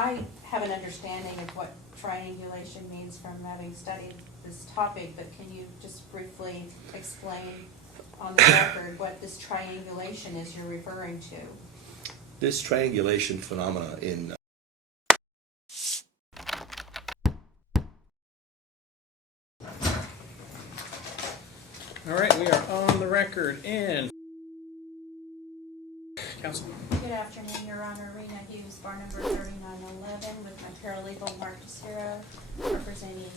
I have an understanding of what triangulation means from having studied this topic, but can you just briefly explain on the record what this triangulation is you're referring to? This triangulation phenomena in All right, we are on the record in counsel. Good afternoon, Your Honor. Rena Hughes, bar number 3911, with my paralegal Mark Teixeira, representing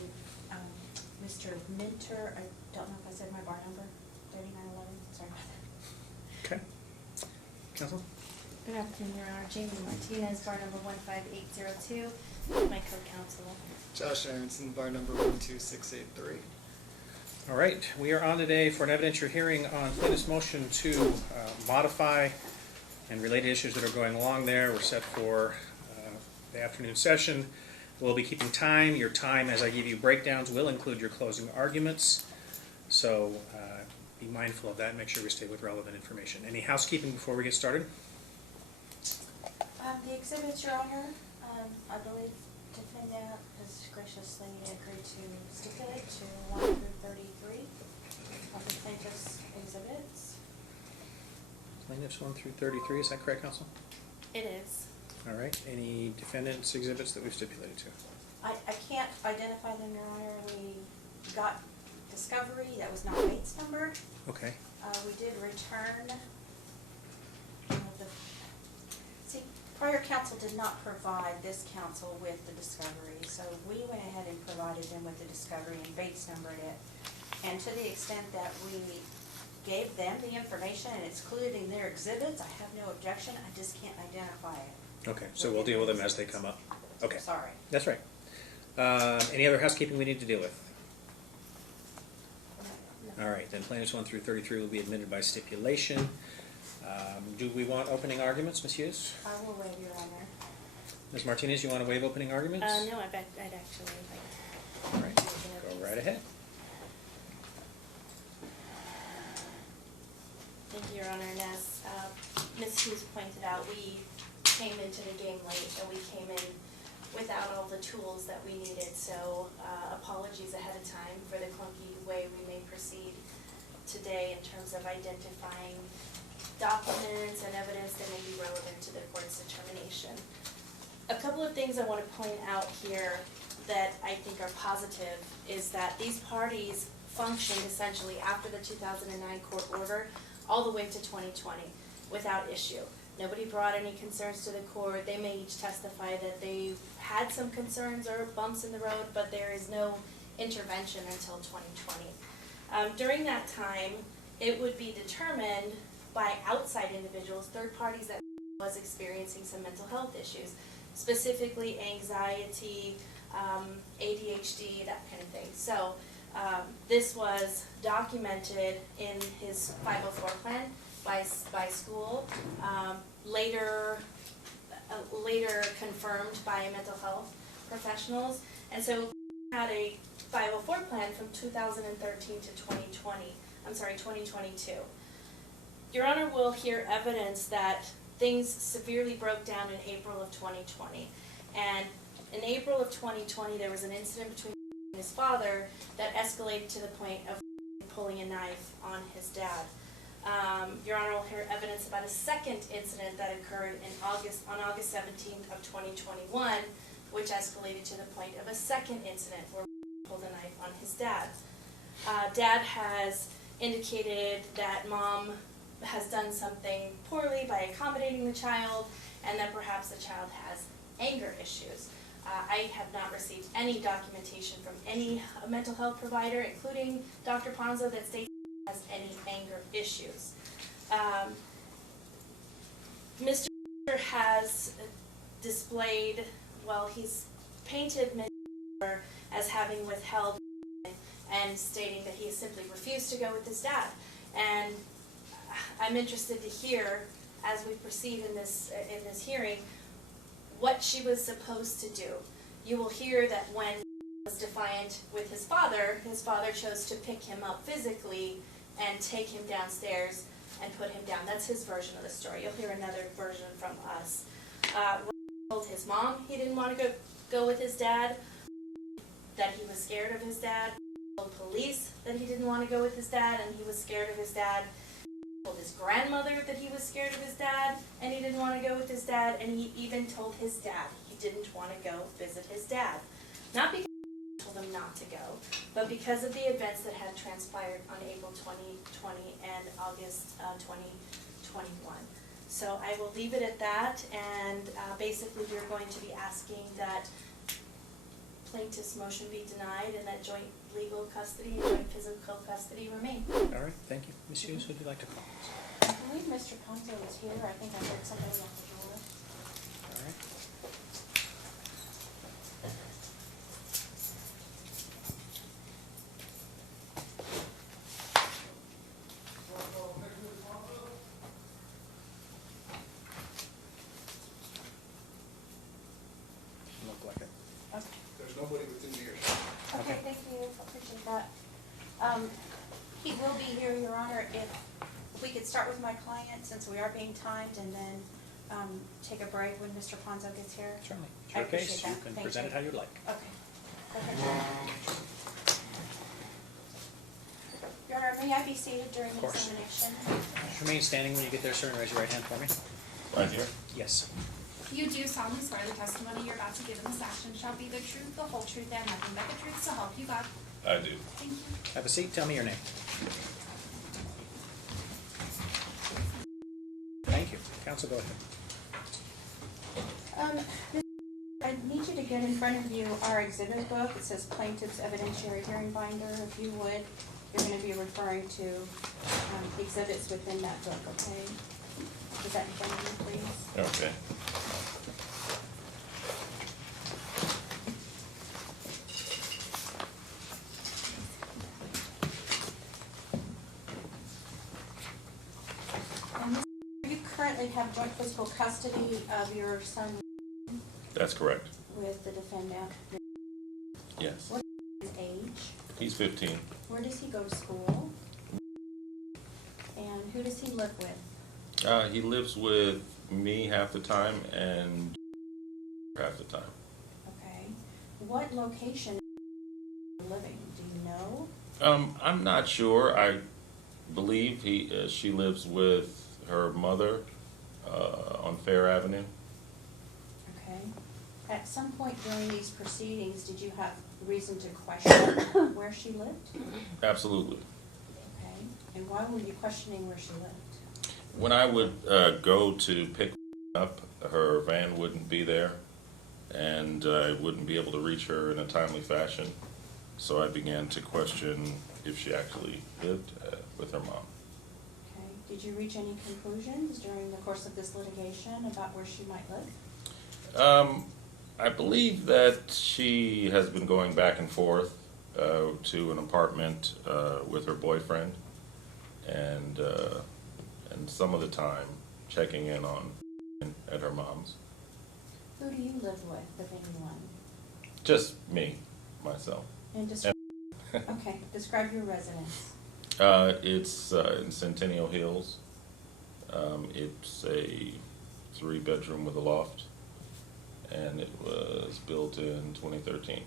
Mr. Minter. I don't know if I said my bar number, 3911. Sorry about that. Okay. Counsel? Good afternoon, Your Honor. Jayme Martinez, bar number 15802, with my co-counsel. Josh Aronson, bar number 12683. All right, we are on today for an evidentiary hearing on plaintiff's motion to modify and related issues that are going along there. We're set for the afternoon session. We'll be keeping time. Your time, as I give you breakdowns, will include your closing arguments. So be mindful of that. Make sure we stay with relevant information. Any housekeeping before we get started? The exhibits, Your Honor, I believe defendant has graciously agreed to stipulate to 1 through 33 of the plaintiff's exhibits. Plaintiffs 1 through 33, is that correct, counsel? It is. All right, any defendants' exhibits that we've stipulated to? I can't identify them, Your Honor. We got discovery that was not Bates numbered. Okay. We did return prior counsel did not provide this counsel with the discovery, so we went ahead and provided them with the discovery and Bates numbered it. And to the extent that we gave them the information and it's included in their exhibits, I have no objection. I just can't identify it. Okay, so we'll deal with them as they come up. Okay. Sorry. That's right. Any other housekeeping we need to deal with? All right, then plaintiffs 1 through 33 will be admitted by stipulation. Do we want opening arguments, Ms. Hughes? I will waive, Your Honor. Ms. Martinez, you want to waive opening arguments? No, I'd actually like to. All right, go right ahead. Thank you, Your Honor. And as Ms. Hughes pointed out, we came into the game late and we came in without all the tools that we needed. So apologies ahead of time for the clunky way we may proceed today in terms of identifying documents and evidence that may be relevant to the court's determination. A couple of things I want to point out here that I think are positive is that these parties functioned essentially after the 2009 court order all the way to 2020 without issue. Nobody brought any concerns to the court. They may each testify that they had some concerns or bumps in the road, but there is no intervention until 2020. During that time, it would be determined by outside individuals, third parties, that was experiencing some mental health issues, specifically anxiety, ADHD, that kind of thing. So this was documented in his 504 plan by school, later confirmed by mental health professionals, and so we had a 504 plan from 2013 to 2022. Your Honor will hear evidence that things severely broke down in April of 2020. And in April of 2020, there was an incident between his father that escalated to the point of pulling a knife on his dad. Your Honor will hear evidence about a second incident that occurred on August 17th of 2021, which escalated to the point of a second incident where he pulled a knife on his dad. Dad has indicated that mom has done something poorly by accommodating the child, and that perhaps the child has anger issues. I have not received any documentation from any mental health provider, including Dr. Ponzo, that states he has any anger issues. Mr. has displayed, well, he's painted Mr. as having withheld and stating that he simply refused to go with his dad. And I'm interested to hear, as we proceed in this hearing, what she was supposed to do. You will hear that when he was defiant with his father chose to pick him up physically and take him downstairs and put him down. That's his version of the story. You'll hear another version from us. told his mom he didn't want to go with his dad, that he was scared of his dad, told police that he didn't want to go with his dad and he was scared of his dad, told his grandmother that he was scared of his dad and he didn't want to go with his dad, and he even told his dad he didn't want to go visit his dad. Not because he told him not to go, but because of the events that had transpired on April 2020 and August 2021. So I will leave it at that, and basically we're going to be asking that plaintiff's motion be denied and that joint legal custody and joint physical custody remain. All right, thank you. Ms. Hughes, would you like to call? I believe Mr. Ponzo is here. I think I heard somebody on the door. All right. Look like it. Okay. There's nobody within earshot. Okay, thank you, appreciate that. He will be here, Your Honor, if we could start with my client, since we are being timed, and then, take a break when Mr. Ponzo gets here. Certainly. It's I your case. appreciate You that. can Thank present you. it how you'd like. Okay. Perfect. Your Honor, may I be seated during Of the course. examination? Just remain standing when you get there, sir, and raise your right hand for me. Right here. Yes. You do solemnly swear the testimony you're about to give in this action shall be the truth, the whole truth, and nothing but the truth, so help you God. I do. Thank you. Have a seat. Tell me your name. Thank you. Counsel, go ahead. I need you to get in front of you our exhibit book. It says Plaintiff's Evidentiary Hearing Binder. If you would, you're going to be referring to exhibits within that book, okay? Is that in front of you, please? Okay. And you currently have joint physical custody of your son That's correct. with the defendant. Yes. What is his age? He's 15. Where does he go to school? And who does he live with? He lives with me half the time and half the time. Okay. What location is he living? Do you know? I'm not sure. I believe she lives with her mother on Fair Avenue. Okay. At some point during these proceedings, did you have reason to question where she lived? Absolutely. Okay. And why were you questioning where she lived? When I would go to pick up, her van wouldn't be there, and I wouldn't be able to reach her in a timely fashion. So I began to question if she actually lived with her mom. Okay. Did you reach any conclusions during the course of this litigation about where she might live? I believe that she has been going back and forth to an apartment with her boyfriend, and some of the time checking in on at her mom's. Who do you live with, if anyone? Just me, myself. And okay, describe your residence. It's in Centennial Hills. It's a 3-bedroom with a loft, and it was built in 2013. Okay.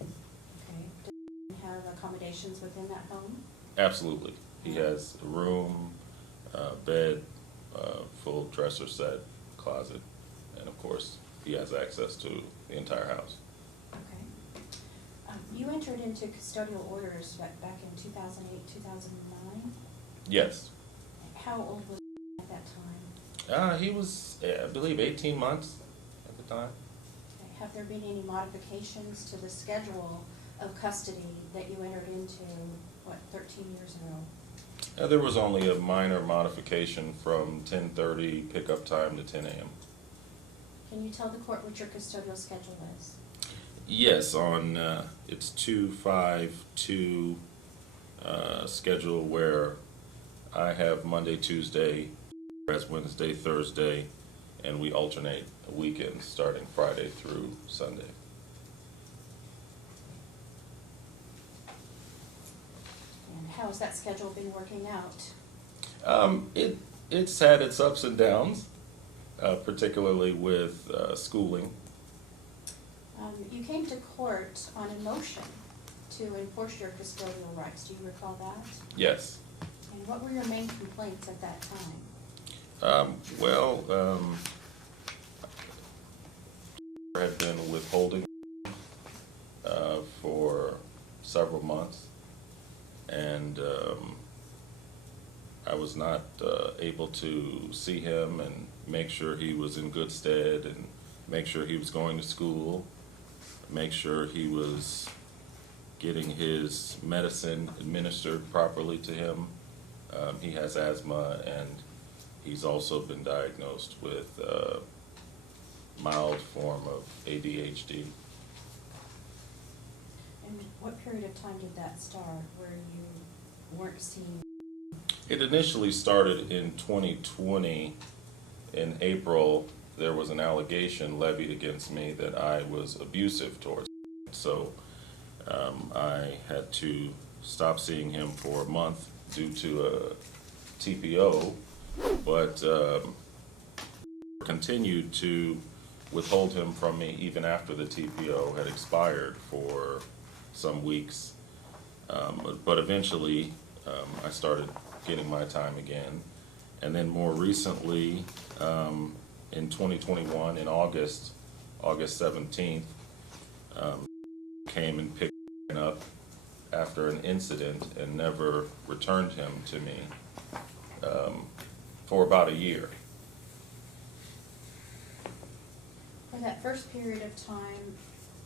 Does he have accommodations within that home? Absolutely. He has a room, bed, full dresser set, closet, and of course, he has access to the entire house. Okay. You entered into custodial orders back in 2008, 2009? Yes. How old was he at that time? He was, I believe, 18 months at the time. Okay. Have there been any modifications to the schedule of custody that you entered into, 13 years ago? There was only a minor modification from 10:30 pickup time to 10 a.m. Can you tell the court what your custodial schedule is? Yes, on it's 2-5-2 schedule where I have Monday, Tuesday, as Wednesday, Thursday, and we alternate weekends starting Friday through Sunday. And how has that schedule been working out? It's had its ups and downs, particularly with schooling, You came to court on a motion to enforce your custodial rights. Do you recall that? Yes. And what were your main complaints at that time? Had been withholding for several months, and I was not able to see him and make sure he was in good stead and make sure he was going to school, make sure he was getting his medicine administered properly to him. He has asthma, and he's also been diagnosed with mild form of ADHD. And what period of time did that start where you weren't seeing? It initially started in 2020. In April, there was an allegation levied against me that I was abusive towards him. So I had to stop seeing him for a month due to a TPO, but continued to withhold him from me even after the TPO had expired for some weeks. But eventually, I started getting my time again. And then more recently, in 2021, in August 17th, came and picked him up after an incident and never returned him to me for about a year. For that first period of time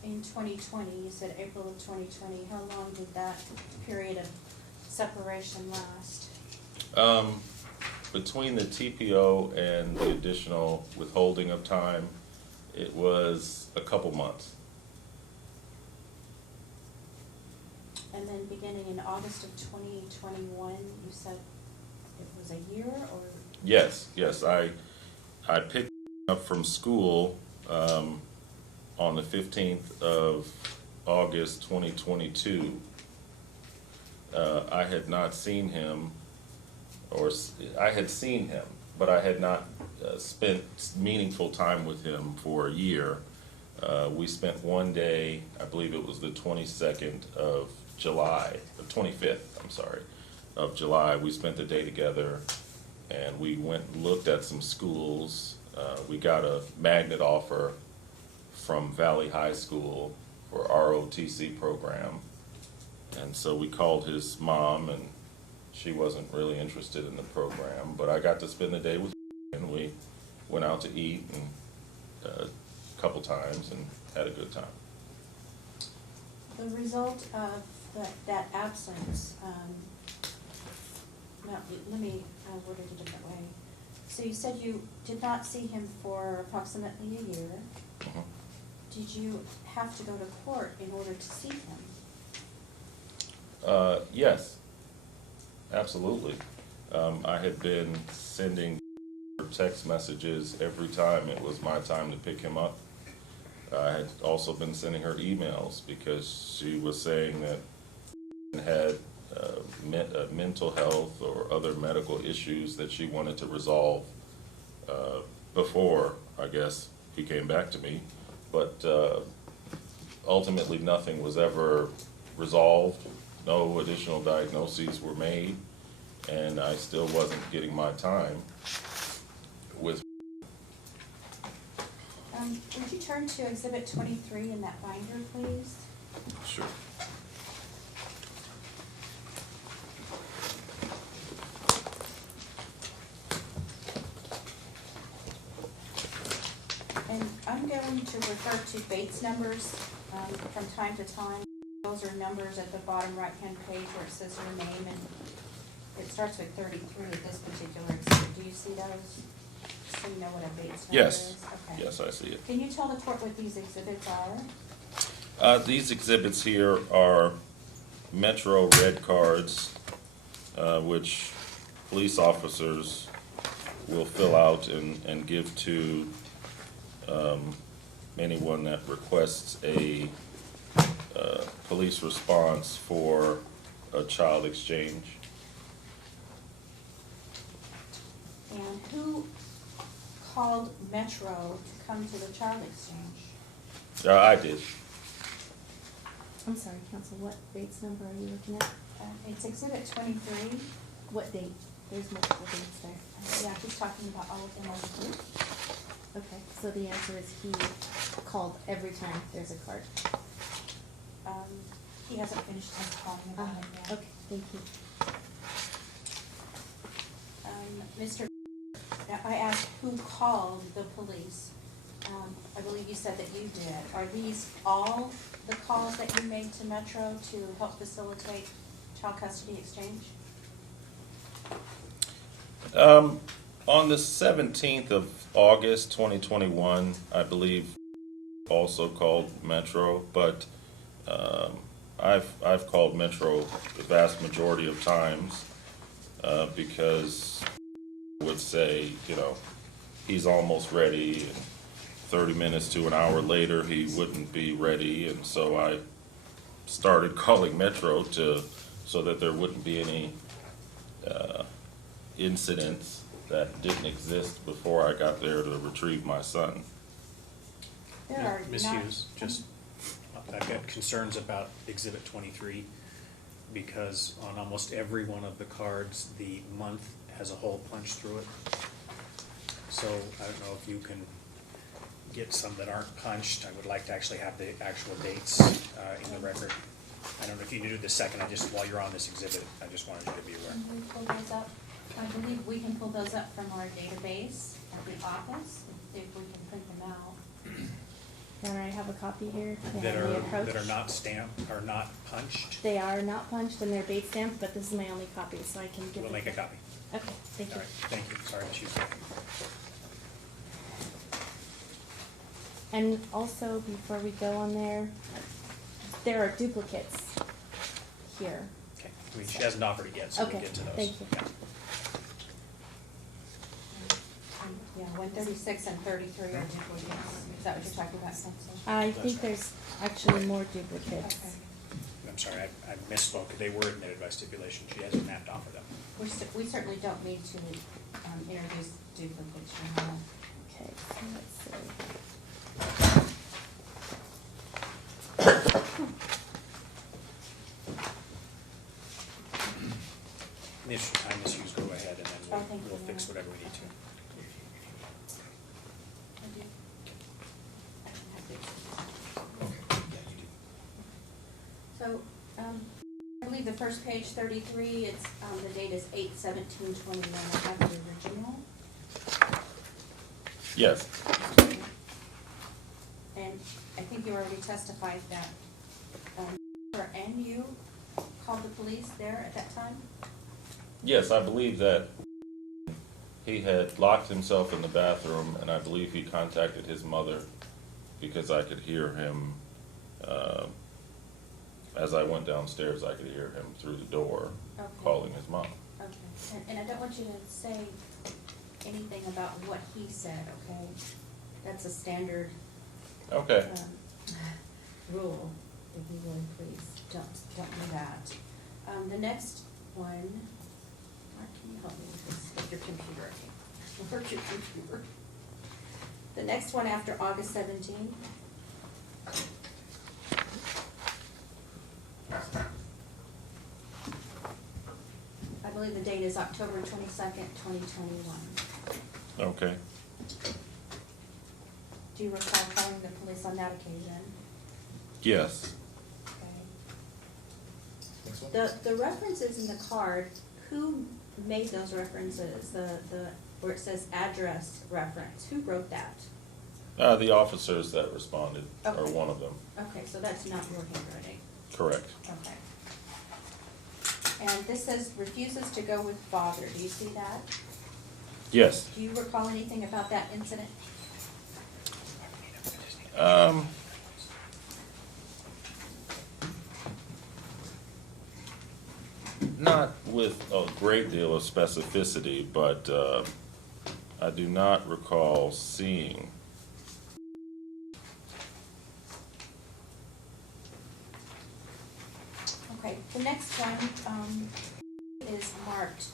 in 2020, you said April of 2020, how long did that period of separation last? Between the TPO and the additional withholding of time, it was a couple months. And then beginning in August of 2021, you said it was a year, or? Yes. I picked up from school on the 15th of August 2022. I had not seen him, or I had seen him, but I had not spent meaningful time with him for a year. We spent one day, I believe it was the 22nd of July, the 25th, I'm sorry, of July. We spent the day together, and we went and looked at some schools. We got a magnet offer from Valley High School for ROTC program. And so we called his mom, and she wasn't really interested in the program, but I got to spend the day with him, and we went out to eat and a couple times and had a good time. The result of that absence, let me word it a different way. So you said you did not see him for approximately a year. Mhm. Did you have to go to court in order to see him? Yes, absolutely. I had been sending text messages every time it was my time to pick him up. I had also been sending her emails because she was saying that he had mental health or other medical issues that she wanted to resolve before, I guess, he came back to me. But ultimately nothing was ever resolved. No additional diagnoses were made, and I still wasn't getting my time with. Would you turn to Exhibit 23 in that binder, please? Sure. And I'm going to refer to Bates numbers from time to time. Those are numbers at the bottom right-hand page where it says your name, and it starts with 33 at this particular exhibit. Do you see those? So you know what a Bates number Yes. is? Okay. Yes, I see it. Can you tell the court what these exhibits are? These exhibits here are Metro red cards, which police officers will fill out and give to anyone that requests a police response for a child exchange. And who called Metro to come to the child exchange? I did. I'm sorry, Counsel, what dates number are you looking at? It's exhibit 23. What date? There's multiple dates there. Yeah, he's talking about all of them on the group. Okay, so the answer is he called every time there's a card. He hasn't finished his calling about it yet. Okay, thank you. Mr. I asked who called the police. I believe you said that you did. Are these all the calls that you made to Metro to help facilitate child custody exchange? On the 17th of August 2021, I believe also called Metro, but I've called Metro the vast majority of times because I would say, you know, he's almost ready, and 30 minutes to an hour later he wouldn't be ready, and so I started calling Metro so that there wouldn't be any incidents that didn't exist before I got there to retrieve my son. There are Ms. not- Hughes, just, I've got concerns about Exhibit 23 because on almost every one of the cards, the month has a hole punched through it. So I don't know if you can get some that aren't punched. I would like to actually have the actual dates in the record. I don't know if you can do the second, while you're on this exhibit, I just wanted you to be aware. Can we pull those up? I believe we can pull those up from our database at the office, if we can print them out. And I have a copy here. They That have the are approach. not stamped, are not punched. They are not punched and they're date stamped, but this is my only copy, so I can give We'll it. make a copy. Okay, thank All you. right, thank you. Sorry, Ms. Hughes. And also, before we go on there are duplicates here. Okay, she hasn't offered it yet, so we'll Okay, get to those. thank you. Yeah. Yeah, 136 and 33 are duplicates. Is that what you're talking about, Counsel? I That's think right. there's actually more duplicates. Okay. I'm sorry, I misspoke. They were admitted by stipulation. She hasn't mapped off of them. We certainly don't need to introduce duplicates, you know. Okay, so let's see. In the interest of time, Ms. Hughes, go ahead, and Oh, then thank we'll you. fix whatever we need to. I do. I don't have these. Yeah, you do. So, I believe the first page, 33, it's, the date is 8/17/21. I have the original. Yes. And I think you already testified that, her and you called the police there at that time? Yes, I believe that he had locked himself in the bathroom, and I believe he contacted his mother because I could hear him, as I went downstairs, I could hear him through the door Okay. calling his mom. Okay, and I don't want you to say anything about what he said, okay? That's a standard, Okay. rule, if you would, please, don't do that. The next one, Mark, can you help me with this, with your computer, I think, work your computer. The next one after August 17th. I believe the date is October 22nd, 2021. Okay. Do you recall calling the police on that occasion? Yes. Okay. Next one. The references in the card, who made those references? Where it says address reference, who wrote that? The officers that responded, or Okay. one of them. Okay, so that's not your handwriting. Correct. Okay. And this says refuses to go with father, do you see that? Yes. Do you recall anything about that incident? Not with a great deal of specificity, but I do not recall seeing. Okay, the next one, is marked.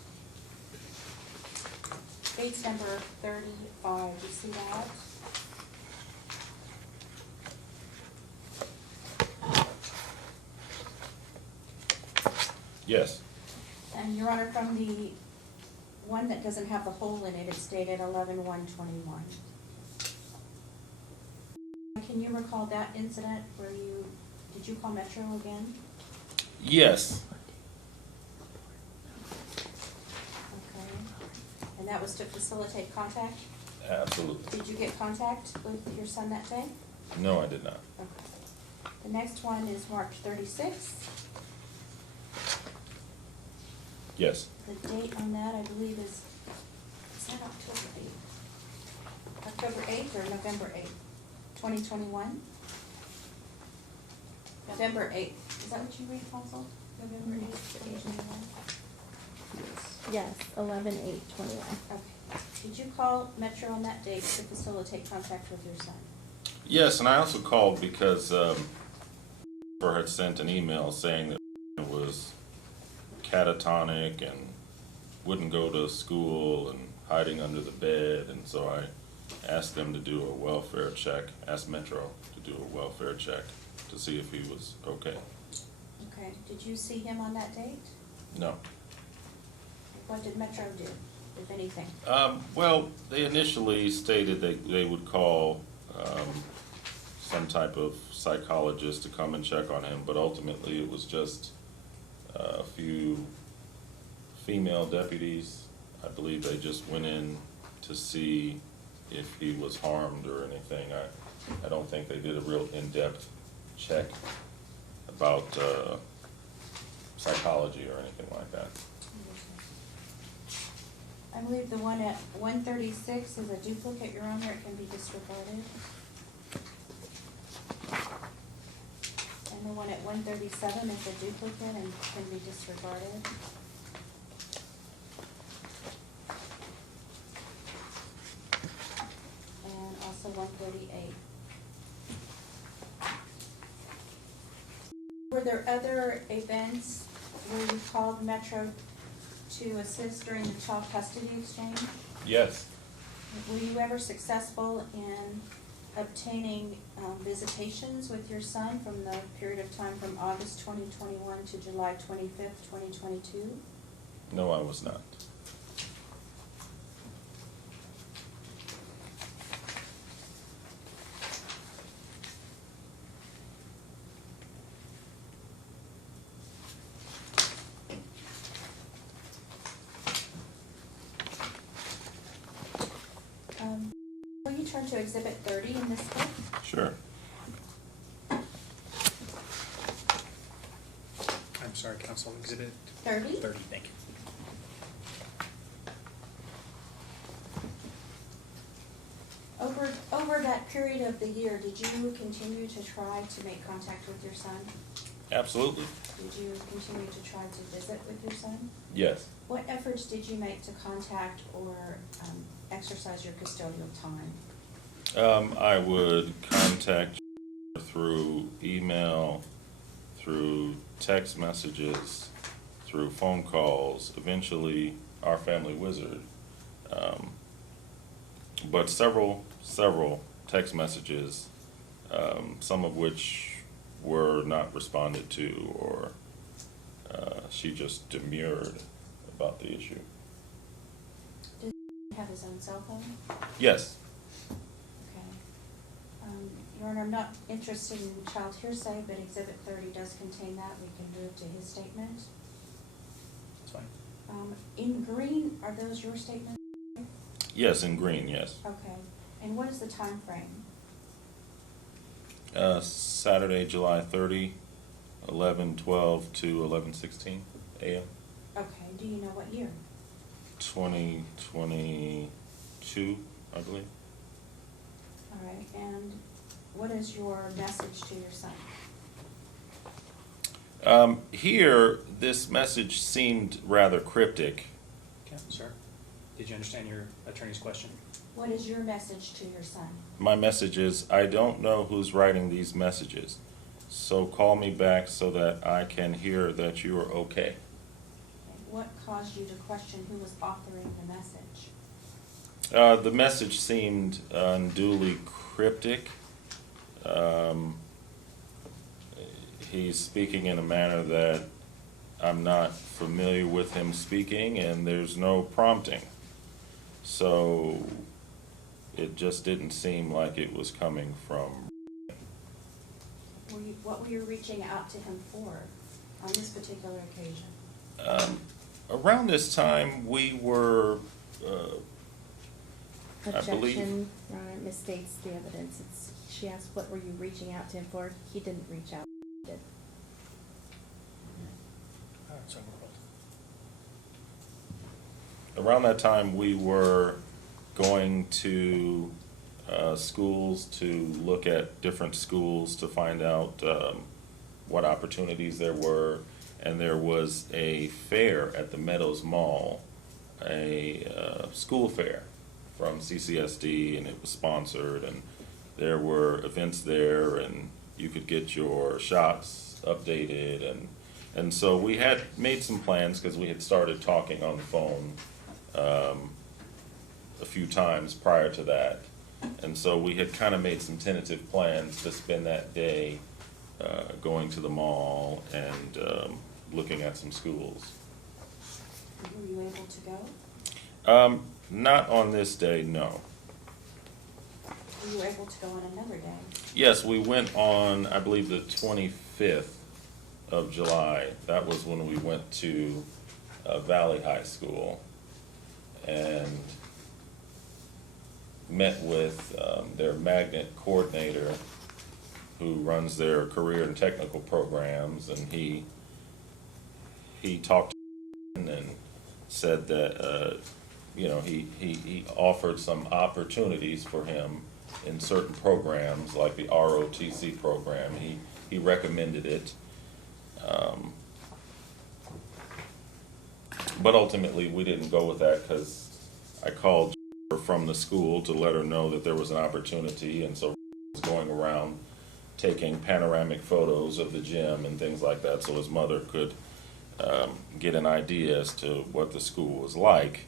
Case number 35, you see that? Yes. And Your Honor, from the one that doesn't have the hole in it, it's dated 11/1/21. Can you recall that incident where did you call Metro again? Yes. Okay. And that was to facilitate contact? Absolutely. Did you get contact with your son that day? No, I did not. Okay. The next one is March 36th. Yes. The date on that, I believe, is that October 8th? October 8th or November 8th, 2021? November 8th. Is that what you read, Counsel? November 8th, 2021? Yes, 11/8/21. Okay. Did you call Metro on that date to facilitate contact with your son? Yes, and I also called because had sent an email saying that it was catatonic and wouldn't go to school and hiding under the bed, and so I asked them to do a welfare check, asked Metro to do a welfare check to see if he was okay. Okay. Did you see him on that date? No. What did Metro do, if anything? Well, they initially stated they would call some type of psychologist to come and check on him, but ultimately it was just a few female deputies. I believe they just went in to see if he was harmed or anything. I don't think they did a real in-depth check about psychology or anything like that. I believe the one at 136 is a duplicate, Your Honor, it can be disregarded. And the one at 137 is a duplicate and can be disregarded. And also 138. Were there other events where you called Metro to assist during the child custody exchange? Yes. Were you ever successful in obtaining visitations with your son from the period of time from August 2021 to July 25th, 2022? No, I was not. Will you turn to Exhibit 30 in this book? Sure. I'm sorry, Counsel, Exhibit 30? 30, thank you. Over that period of the year, did you continue to try to make contact with your son? Absolutely. Did you continue to try to visit with your son? Yes. What efforts did you make to contact or exercise your custodial time? I would contact through email, through text messages, through phone calls, eventually our family wizard. But several text messages, some of which were not responded to, or she just demurred about the issue. Did he have his own cell phone? Yes. Okay. Your Honor, I'm not interested in child hearsay, but Exhibit 30 does contain that. We can move to his statement. That's fine. In green, are those your statements? Yes, in green, yes. Okay. And what is the time frame? Saturday, July 30, 11:12 to 11:16 a.m. Okay. Do you know what year? 2022, I believe. All right. And what is your message to your son? Here, this message seemed rather cryptic. Okay, sir, did you understand your attorney's question? What is your message to your son? My message is, I don't know who's writing these messages, so call me back so that I can hear that you are okay. What caused you to question who was authoring the message? The message seemed unduly cryptic. He's speaking in a manner that I'm not familiar with him speaking, and there's no prompting. So it just didn't seem like it was coming from. What were you reaching out to him for on this particular occasion? Around this time, we were, I believe. Objection, Your Honor, misstates the evidence. She asked, what were you reaching out to him for? He didn't reach out, he did. So Around that time, we were going to schools to look at different schools to find out what opportunities there were. And there was a fair at the Meadows Mall, a school fair from CCSD, and it was sponsored, and there were events there, and you could get your shots updated, and so we had made some plans because we had started talking on the phone a few times prior to that, and so we had kind of made some tentative plans to spend that day going to the mall and looking at some schools. Were you able to go? Not on this day, no. Were you able to go on another day? Yes, we went on, I believe, the 25th of July. That was when we went to Valley High School and met with their magnet coordinator who runs their career and technical programs, and he talked to him and said that he offered some opportunities for him in certain programs, like the ROTC program. He recommended it. But ultimately, we didn't go with that because I called her from the school to let her know that there was an opportunity, and so was going around taking panoramic photos of the gym and things like that so his mother could get an idea as to what the school was like.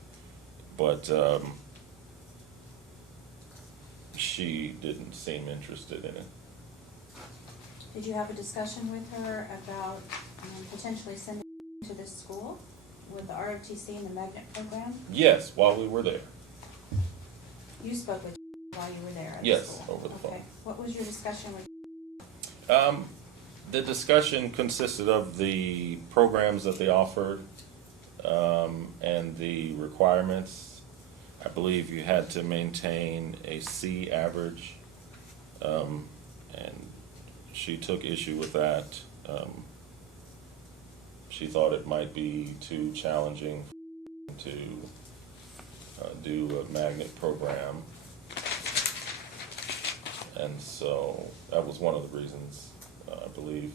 But she didn't seem interested in it. Did you have a discussion with her about potentially sending to this school with the ROTC and the magnet program? Yes, while we were there. You spoke with while you were there at the Yes, school? over the phone. Okay. What was your discussion with? The discussion consisted of the programs that they offered and the requirements. I believe you had to maintain a C average, and she took issue with that. She thought it might be too challenging to do a magnet program. And so that was one of the reasons, I believe,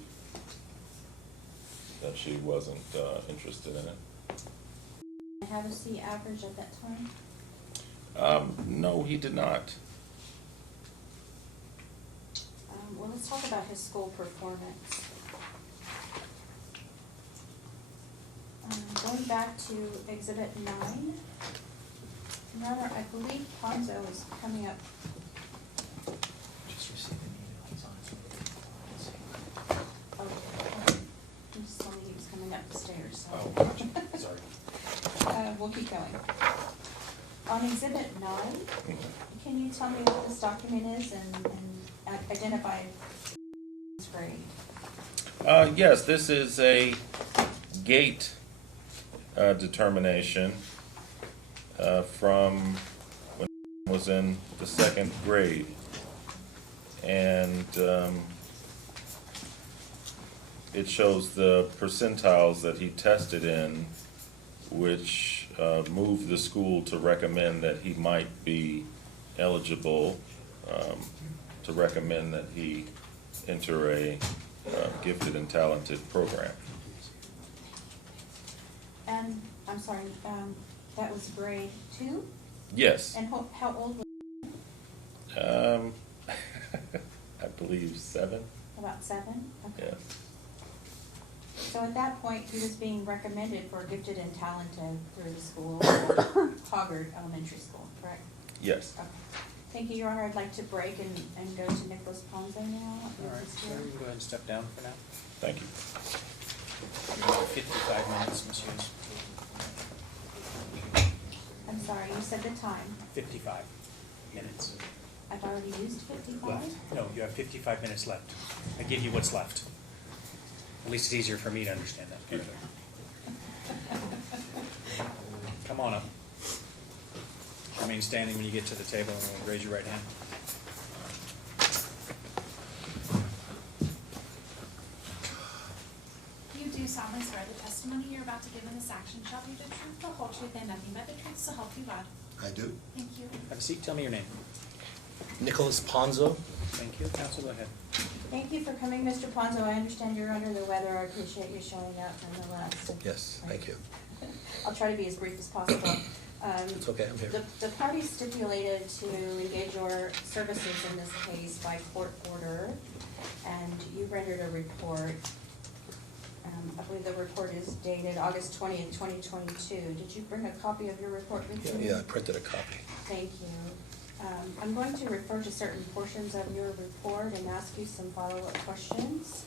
that she wasn't interested in it. Have a C average at that time? No, he did not. Well, let's talk about his school performance. Going back to Exhibit 9, Your Honor, I believe Ponzo is coming up. Just received an email, he's on his way. Okay. He just told me he was coming up the stairs, so. Oh, gotcha, sorry. We'll keep going. On Exhibit 9, can you tell me what this document is and identify its grade? Yes, this is a gate determination from when he was in the 2nd grade. And it shows the percentiles that he tested in, which moved the school to recommend that he might be eligible, to recommend that he enter a gifted and talented program. And, I'm sorry, that was grade 2? Yes. And how old was I believe 7. About 7? Okay. Yes. So at that point, he was being recommended for gifted and talented through the school, Hoggard Elementary School, correct? Yes. Okay. Thank you, Your Honor. I'd like to break and go to Nicolas Ponzo now. All right, so you can go ahead and step down for now. Thank you. You have 55 minutes, Ms. Hughes. I'm sorry, you said the time. 55 minutes. I've already used 55? Left. No, you have 55 minutes left. I give you what's left. At least it's easier for me to understand that part of it. Come on up. Remain standing when you get to the table and raise your right hand. You do solemnly swear the testimony you're about to give in this action shall be the truth, the whole truth, and nothing but the truth, so help you God. I do. Thank you. Have a seat. Tell me your name. Nicolas Ponzo. Thank you. Counsel, go ahead. Thank you for coming, Mr. Ponzo. I understand you're under the weather. I appreciate you showing up nonetheless. Yes, thank you. I'll try to be as brief as possible. It's okay, I'm here. The parties stipulated to engage your services in this case by court order, and you rendered a report. I believe the report is dated August 20th, 2022. Did you bring a copy of your report with you? Yeah, I printed a copy. Thank you. I'm going to refer to certain portions of your report and ask you some follow-up questions.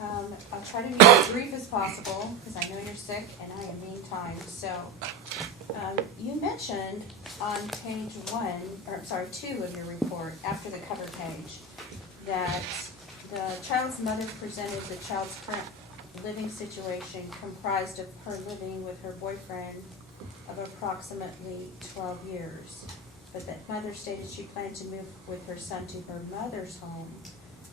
I'll try to be as brief as possible, because I know you're sick and I am being timed. So, you mentioned on page 2 of your report, after the cover page, that the child's mother presented the child's current living situation comprised of her living with her boyfriend of approximately 12 years. But that mother stated she planned to move with her son to her mother's home.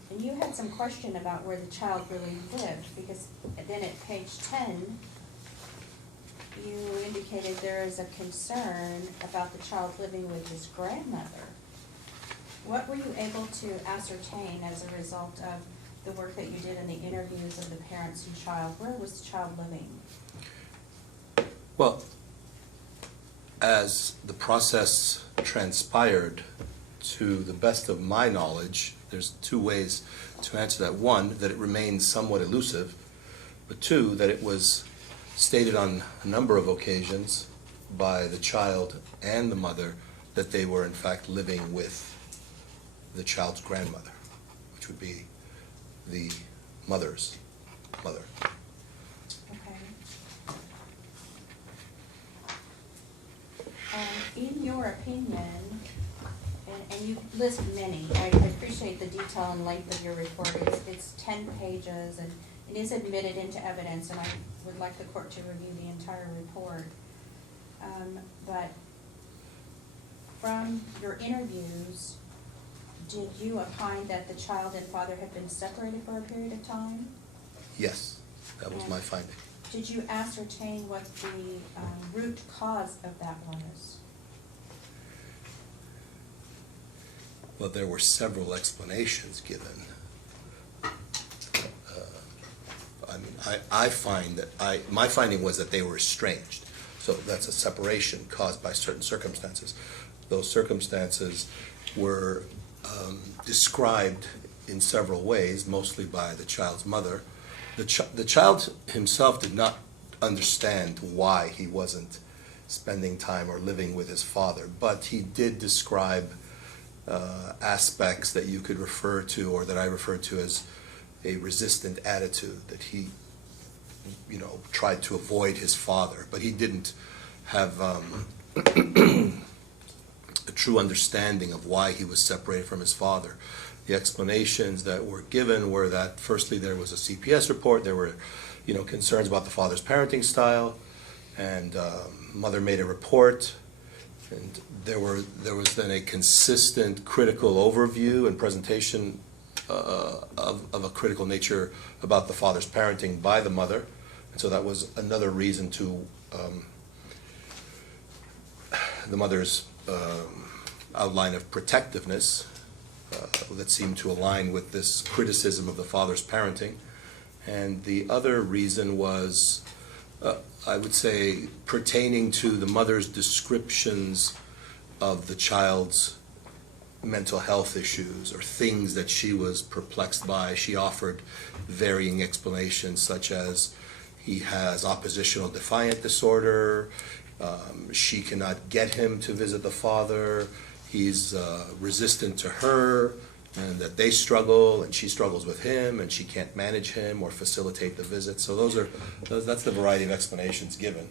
And you had some question about where the child really lived, because then at page 10, you indicated there is a concern about the child living with his grandmother. What were you able to ascertain as a result of the work that you did in the interviews of the parents and child? Where was the child living? Well, as the process transpired, to the best of my knowledge, there's two ways to answer that. One, that it remains somewhat elusive, but two, that it was stated on a number of occasions by the child and the mother that they were in fact living with the child's grandmother, which would be the mother's mother. Okay. In your opinion, and you list many, I appreciate the detail and length of your report. It's 10 pages, and it is admitted into evidence, and I would like the court to review the entire report. But from your interviews, did you opine that the child and father had been separated for a period of time? Yes, that was my finding. Did you ascertain what the root cause of that was? Well, there were several explanations given. I find that my finding was that they were estranged. So that's a separation caused by certain circumstances. Those circumstances were described in several ways, mostly by the child's mother. The child himself did not understand why he wasn't spending time or living with his father, but he did describe aspects that you could refer to, or that I refer to as a resistant attitude, that he, tried to avoid his father, but he didn't have a true understanding of why he was separated from his father. The explanations that were given were that, firstly, there was a CPS report, there were, concerns about the father's parenting style, and mother made a report, and there was then a consistent critical overview and presentation of a critical nature about the father's parenting by the mother. And so that was another reason to the mother's outline of protectiveness that seemed to align with this criticism of the father's parenting. And the other reason was, I would say, pertaining to the mother's descriptions of the child's mental health issues or things that she was perplexed by. She offered varying explanations, such as he has oppositional defiant disorder, she cannot get him to visit the father, he's resistant to her, and that they struggle, and she struggles with him, and she can't manage him or facilitate the visit. So that's the variety of explanations given.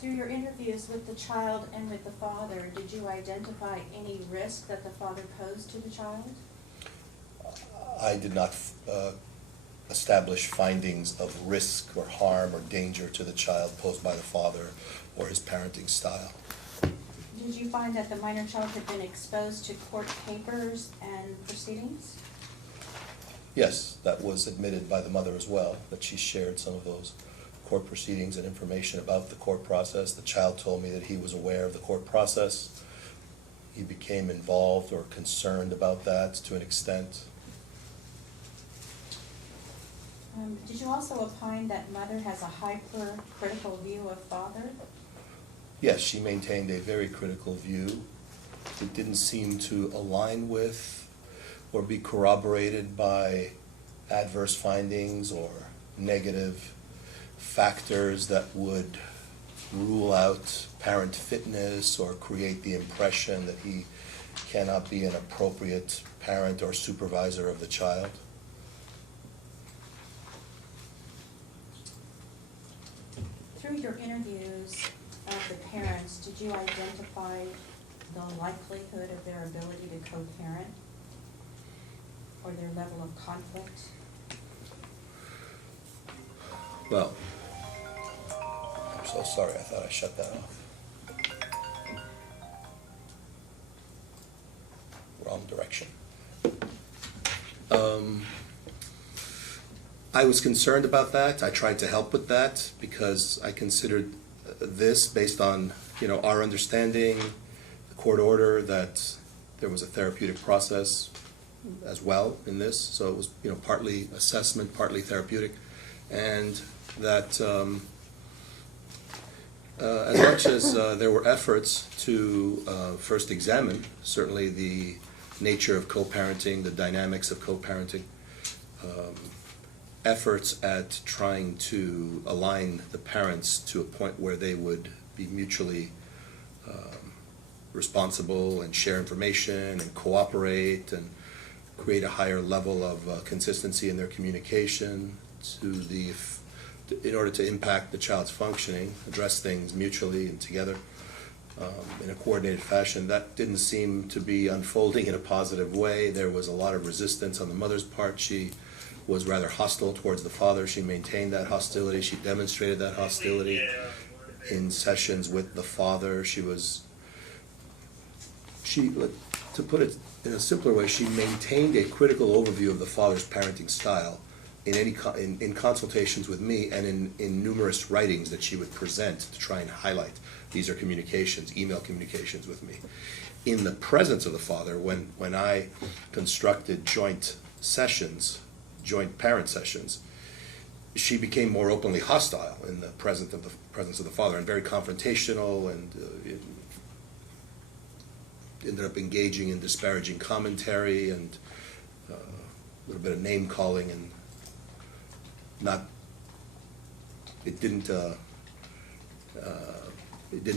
Through your interviews with the child and with the father, did you identify any risk that the father posed to the child? I did not establish findings of risk or harm or danger to the child posed by the father or his parenting style. Did you find that the minor child had been exposed to court papers and proceedings? Yes, that was admitted by the mother as well, that she shared some of those court proceedings and information about the court process. The child told me that he was aware of the court process. He became involved or concerned about that to an extent. Did you also opine that mother has a hypercritical view of father? Yes, she maintained a very critical view. It didn't seem to align with or be corroborated by adverse findings or negative factors that would rule out parent fitness or create the impression that he cannot be an appropriate parent or supervisor of the child. Through your interviews of the parents, did you identify the likelihood of their ability to co-parent or their level of conflict? Well, I'm so sorry, I thought I shut that off. Wrong direction. I was concerned about that. I tried to help with that because I considered this based on, our understanding, the court order, that there was a therapeutic process as well in this. So it was, partly assessment, partly therapeutic. And that as much as there were efforts to first examine certainly the nature of co-parenting, the dynamics of co-parenting, efforts at trying to align the parents to a point where they would be mutually responsible and share information and cooperate and create a higher level of consistency in their communication in order to impact the child's functioning, address things mutually and together in a coordinated fashion. That didn't seem to be unfolding in a positive way. There was a lot of resistance on the mother's part. She was rather hostile towards the father. She maintained that hostility. She demonstrated that hostility in sessions with the father. To put it in a simpler way, she maintained a critical overview of the father's parenting style in consultations with me and in numerous writings that she would present to try and highlight. These are communications, email communications with me. In the presence of the father, when I constructed joint parent sessions, she became more openly hostile in the presence of the father and very confrontational, and ended up engaging in disparaging commentary and a little bit of name calling, and it didn't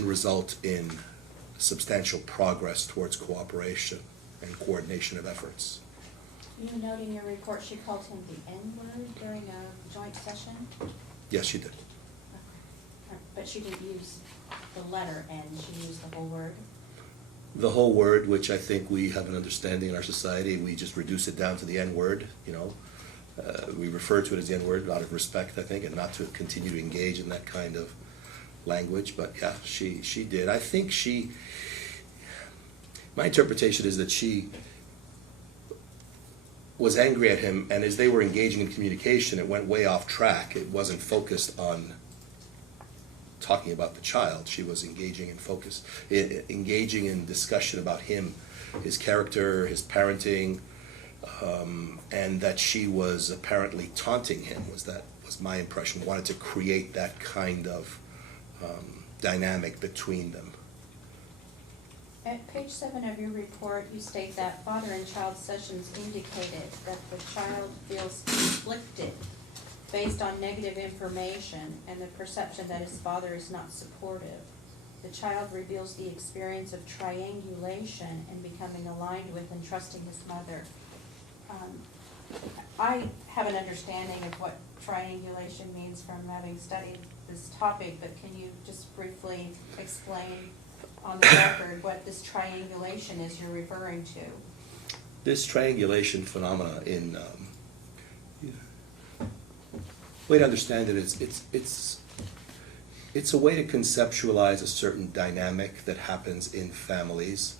result in substantial progress towards cooperation and coordination of efforts. You note in your report she called him the N-word during a joint session? Yes, she did. Okay. But she didn't use the letter N, she used the whole word? The whole word, which I think we have an understanding in our society, we just reduce it down to the N-word, we refer to it as the N-word out of respect, I think, and not to continue to engage in that kind of language. But yeah, she did. I think my interpretation is that she was angry at him, and as they were engaging in communication, it went way off track. It wasn't focused on talking about the child. She was engaging in discussion about him, his character, his parenting, and that she was apparently taunting him. Was my impression. Wanted to create that kind of dynamic between them. At page 7 of your report, you state that father and child sessions indicated that the child feels conflicted based on negative information and the perception that his father is not supportive. the child reveals the experience of triangulation and becoming aligned with and trusting his mother. I have an understanding of what triangulation means from having studied this topic, but can you just briefly explain on the record what this triangulation is you're referring to? This triangulation phenomena in, way to understand it is, it's a way to conceptualize a certain dynamic that happens in families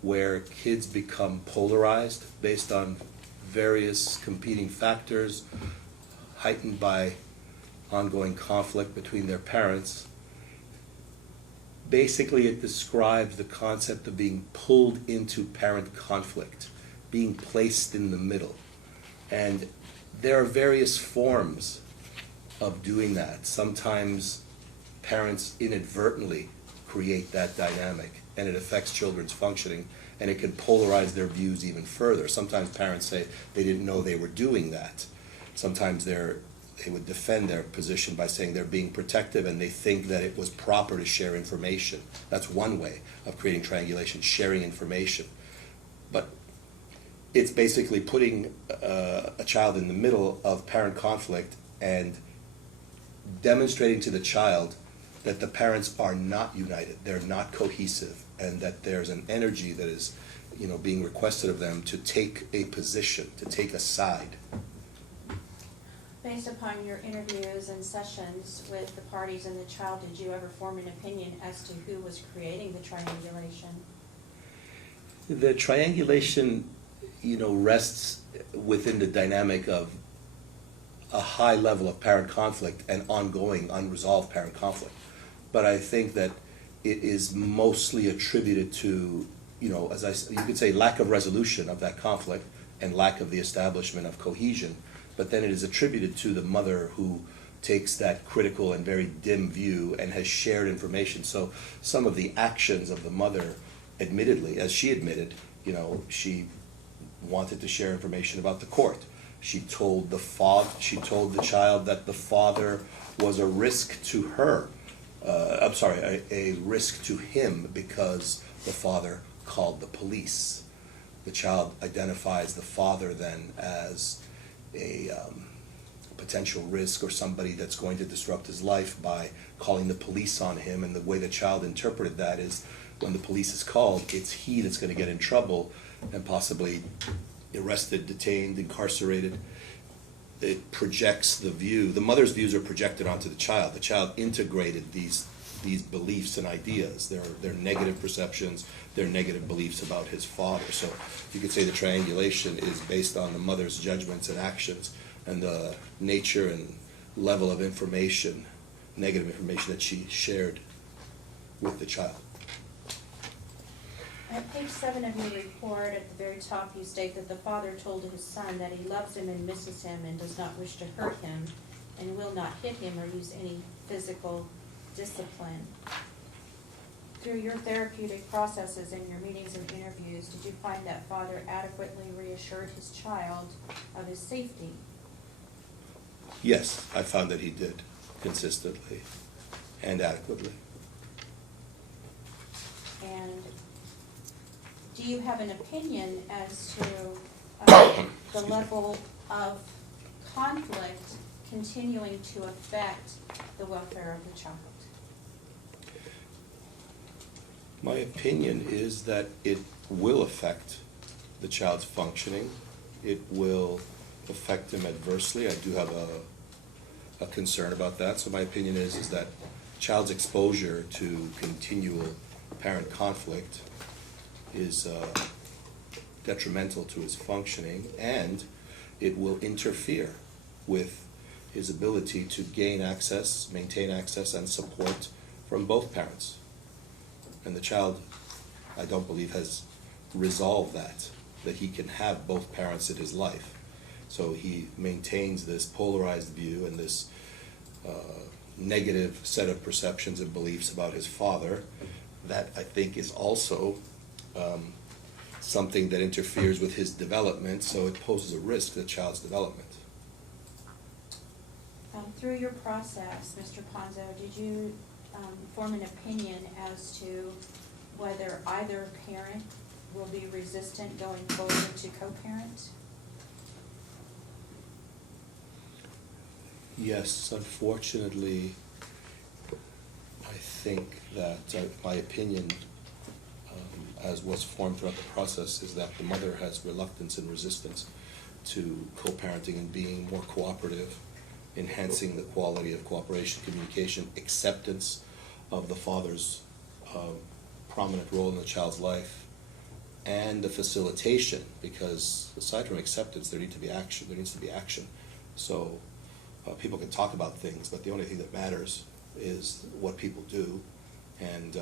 where kids become polarized based on various competing factors, heightened by ongoing conflict between their parents. Basically, it describes the concept of being pulled into parent conflict, being placed in the middle. And there are various forms of doing that. Sometimes parents inadvertently create that dynamic, and it affects children's functioning, and it can polarize their views even further. Sometimes parents say they didn't know they were doing that. Sometimes they would defend their position by saying they're being protective and they think that it was proper to share information. That's one way of creating triangulation, sharing information. But it's basically putting a child in the middle of parent conflict and demonstrating to the child that the parents are not united, they're not cohesive, and that there's an energy that is, being requested of them to take a position, to take a side. Based upon your interviews and sessions with the parties and the child, did you ever form an opinion as to who was creating the triangulation? The triangulation, rests within the dynamic of a high level of parent conflict and ongoing unresolved parent conflict. But I think that it is mostly attributed to, you could say lack of resolution of that conflict and lack of the establishment of cohesion. But then it is attributed to the mother who takes that critical and very dim view and has shared information. So some of the actions of the mother, admittedly, as she admitted, she wanted to share information about the court. She told the child that the father was a risk to her. A risk to him because the father called the police. The child identifies the father then as a potential risk or somebody that's going to disrupt his life by calling the police on him, and the way the child interpreted that is when the police is called, it's he that's going to get in trouble and possibly arrested, detained, incarcerated. It projects the view. The mother's views are projected onto the child. The child integrated these beliefs and ideas. Their negative perceptions, their negative beliefs about his father. So you could say the triangulation is based on the mother's judgments and actions and the nature and level of information, negative information that she shared with the child. At page 7 of your report, at the very top, you state that the father told his son that he loves him and misses him and does not wish to hurt him and will not hit him or use any physical discipline. Through your therapeutic processes and your meetings and interviews, did you find that father adequately reassured his child of his safety? Yes, I found that he did, consistently and adequately. And do you have an opinion as to the level of conflict continuing to affect the welfare of the child? My opinion is that it will affect the child's functioning. It will affect him adversely. I do have a concern about that. So my opinion is that child's exposure to continual parent conflict is detrimental to his functioning, and it will interfere with his ability to gain access, maintain access, and support from both parents. And the child, I don't believe, has resolved that he can have both parents in his life. So he maintains this polarized view and this negative set of perceptions and beliefs about his father that I think is also something that interferes with his development, so it poses a risk to the child's development. Through your process, Mr. Ponzo, did you form an opinion as to whether either parent will be resistant going forward to co-parent? Yes, unfortunately, I think that my opinion, as was formed throughout the process, is that the mother has reluctance and resistance to co-parenting and being more cooperative, enhancing the quality of cooperation, communication, acceptance of the father's prominent role in the child's life, and the facilitation, because aside from acceptance, there needs to be action. So people can talk about things, but the only thing that matters is what people do. And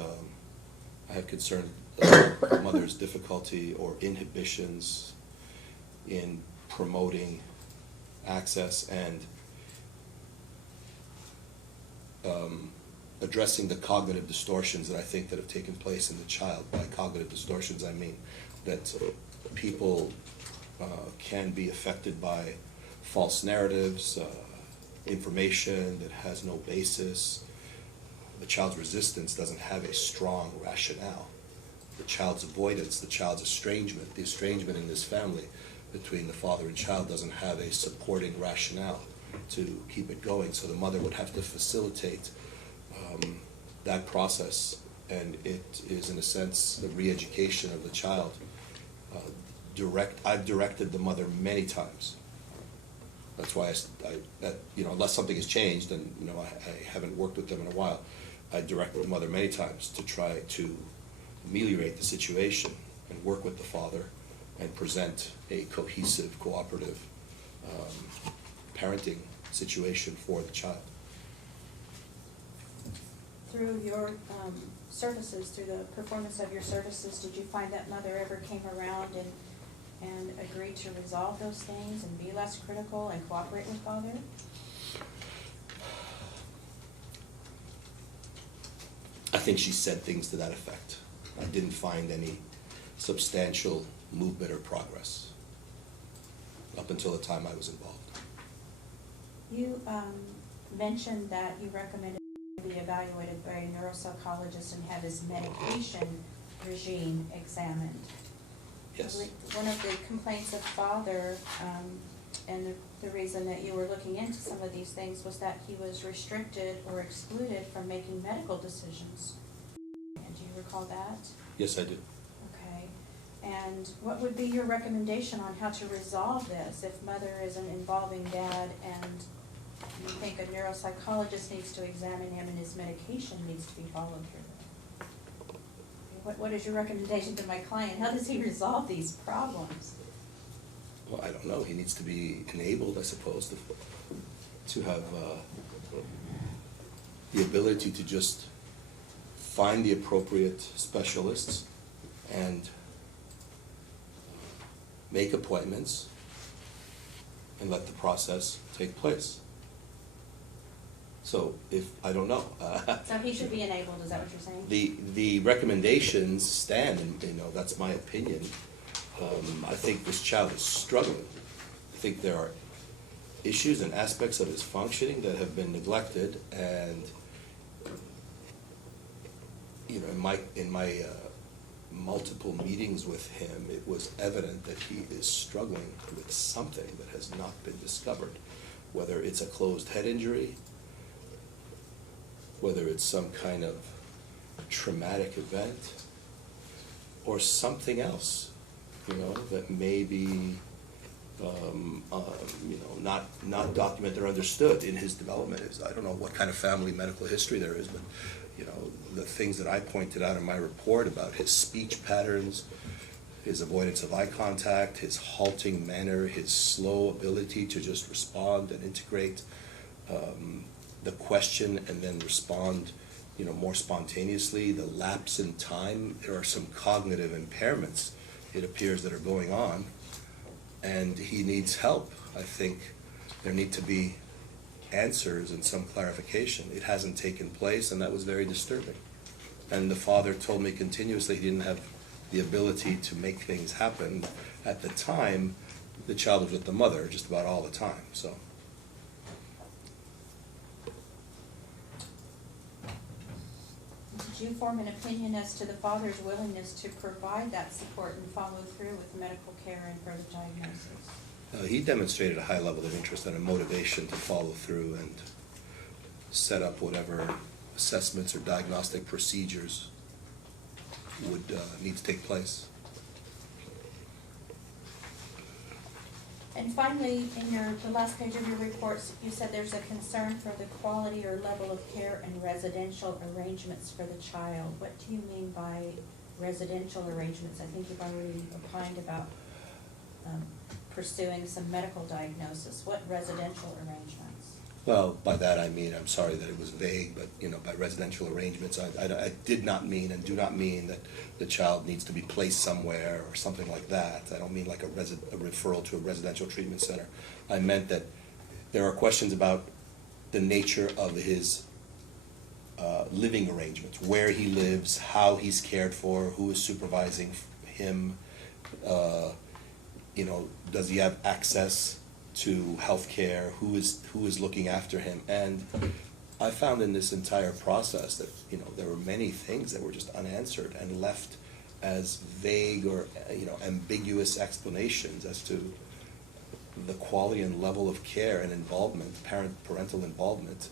I have concern about the mother's difficulty or inhibitions in promoting access and addressing the cognitive distortions that I think that have taken place in the child. By cognitive distortions, I mean that people can be affected by false narratives, information that has no basis. The child's resistance doesn't have a strong rationale. The child's avoidance, the child's estrangement, the estrangement in this family between the father and child doesn't have a supporting rationale to keep it going. So the mother would have to facilitate that process, and it is in a sense the re-education of the child. I've directed the mother many times. That's why unless something has changed, and I haven't worked with them in a while, I directed the mother many times to try to ameliorate the situation and work with the father and present a cohesive, cooperative parenting situation for the child. Through your services, through the performance of your services, did you find that mother ever came around and agreed to resolve those things and be less critical and cooperate with father? I think she said things to that effect. I didn't find any substantial movement or progress up until the time I was involved. You mentioned that you recommended he be evaluated by a neuropsychologist and have his medication regime examined. Yes. One of the complaints of father, and the reason that you were looking into some of these things was that he was restricted or excluded from making medical decisions. And do you recall that? Yes, I do. Okay. And what would be your recommendation on how to resolve this if mother is an involving dad and you think a neuropsychologist needs to examine him and his medication needs to be followed through? What is your recommendation to my client? How does he resolve these problems? Well, I don't know. He needs to be enabled, I suppose, to have the ability to just find the appropriate specialists and make appointments and let the process take place. So I don't know. So he should be enabled, is that what you're saying? The recommendations stand, and that's my opinion. I think this child is struggling. I think there are issues and aspects of his functioning that have been neglected, and in my multiple meetings with him, it was evident that he is struggling with something that has not been discovered, whether it's a closed head injury, whether it's some kind of traumatic event, or something else, that may be, not documented or understood in his development. I don't know what kind of family medical history there is, but, the things that I pointed out in my report about his speech patterns, his avoidance of eye contact, his halting manner, his slow ability to just respond and integrate the question and then respond, more spontaneously, the lapse in time. There are some cognitive impairments, it appears, that are going on, and he needs help. I think there need to be answers and some clarification. It hasn't taken place, and that was very disturbing. And the father told me continuously he didn't have the ability to make things happen. At the time, the child was with the mother just about all the time, so. you form an opinion as to the father's willingness to provide that support and follow through with medical care and further diagnosis? He demonstrated a high level of interest and a motivation to follow through and set up whatever assessments or diagnostic procedures would need to take place. And finally, in the last page of your reports, you said there's a concern for the quality or level of care and residential arrangements for the child. What do you mean by residential arrangements? I think you've already opined about pursuing some medical diagnosis. What residential arrangements? Well, by that I mean, I'm sorry that it was vague, but, you know, by residential arrangements, I did not mean and do not mean that the child needs to be placed somewhere or something like that. I don't mean like a referral to a residential treatment center. I meant that there are questions about the nature of his living arrangements, where he lives, how he's cared for, who is supervising him, you know, does he have access to health care, who is looking after him. And I found in this entire process that, you know, there were many things that were just unanswered and left as vague or, you know, ambiguous explanations as to the quality and level of care and involvement, parental involvement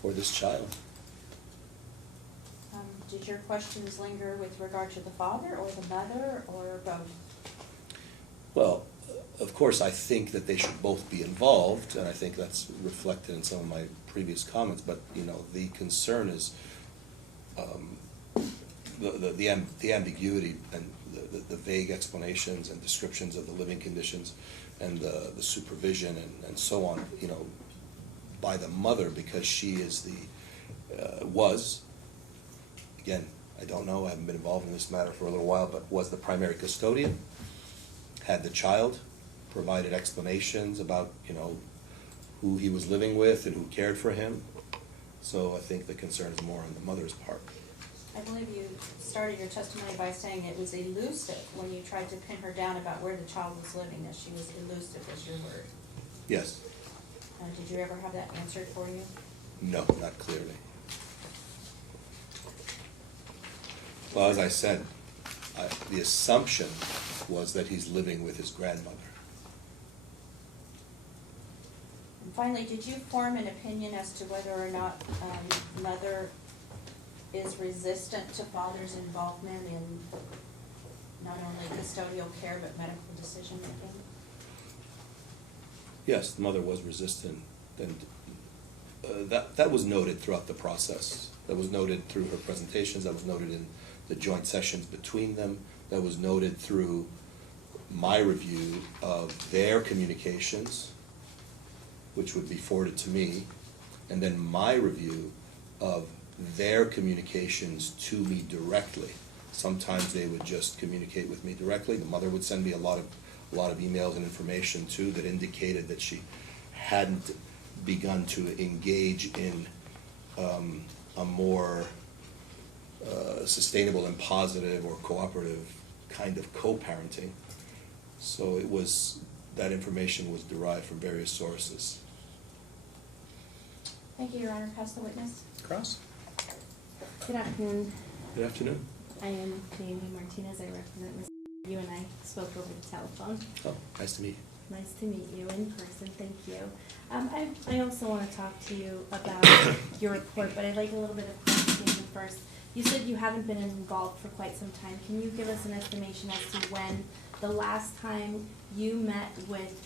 for this child. Did your questions linger with regard to the father or the mother or both? Well, of course, I think that they should both be involved, and I think that's reflected in some of my previous comments, but, you know, the concern is the ambiguity and the vague explanations and descriptions of the living conditions and the supervision and so on, you know, by the mother, because she is was, again, I don't know, I haven't been involved in this matter for a little while, but was the primary custodian, had the child, provided explanations about, you know, who he was living with and who cared for him. So I think the concern is more on the mother's part. I believe you started your testimony by saying it was elusive when you tried to pin her down about where the child was living, that she was elusive, is your word. Yes. Did you ever have that answered for you? No, not clearly. Well, as I said, the assumption was that he's living with his grandmother. And finally, did you form an opinion as to whether or not mother is resistant to father's involvement in not only custodial care but medical decision making? Yes, the mother was resistant, and that was noted throughout the process. That was noted through her presentations, that was noted in the joint sessions between them, that was noted through my review of their communications, which would be forwarded to me, and then my review of their communications to me directly. Sometimes they would just communicate with me directly. The mother would send me a lot of emails and information too that indicated that she hadn't begun to engage in a more sustainable and positive or cooperative kind of co-parenting. So that information was derived from various sources. Thank you, Your Honor. Pass the witness. Cross? Good afternoon. Good afternoon. I am Jayme Martinez. I represent Ms. You and I spoke over the telephone. Oh, nice to meet you. Nice to meet you in person. Thank you. I also want to talk to you about your report, but I'd like a little bit of clarification first. You said you haven't been involved for quite some time. Can you give us an estimation as to when the last time you met with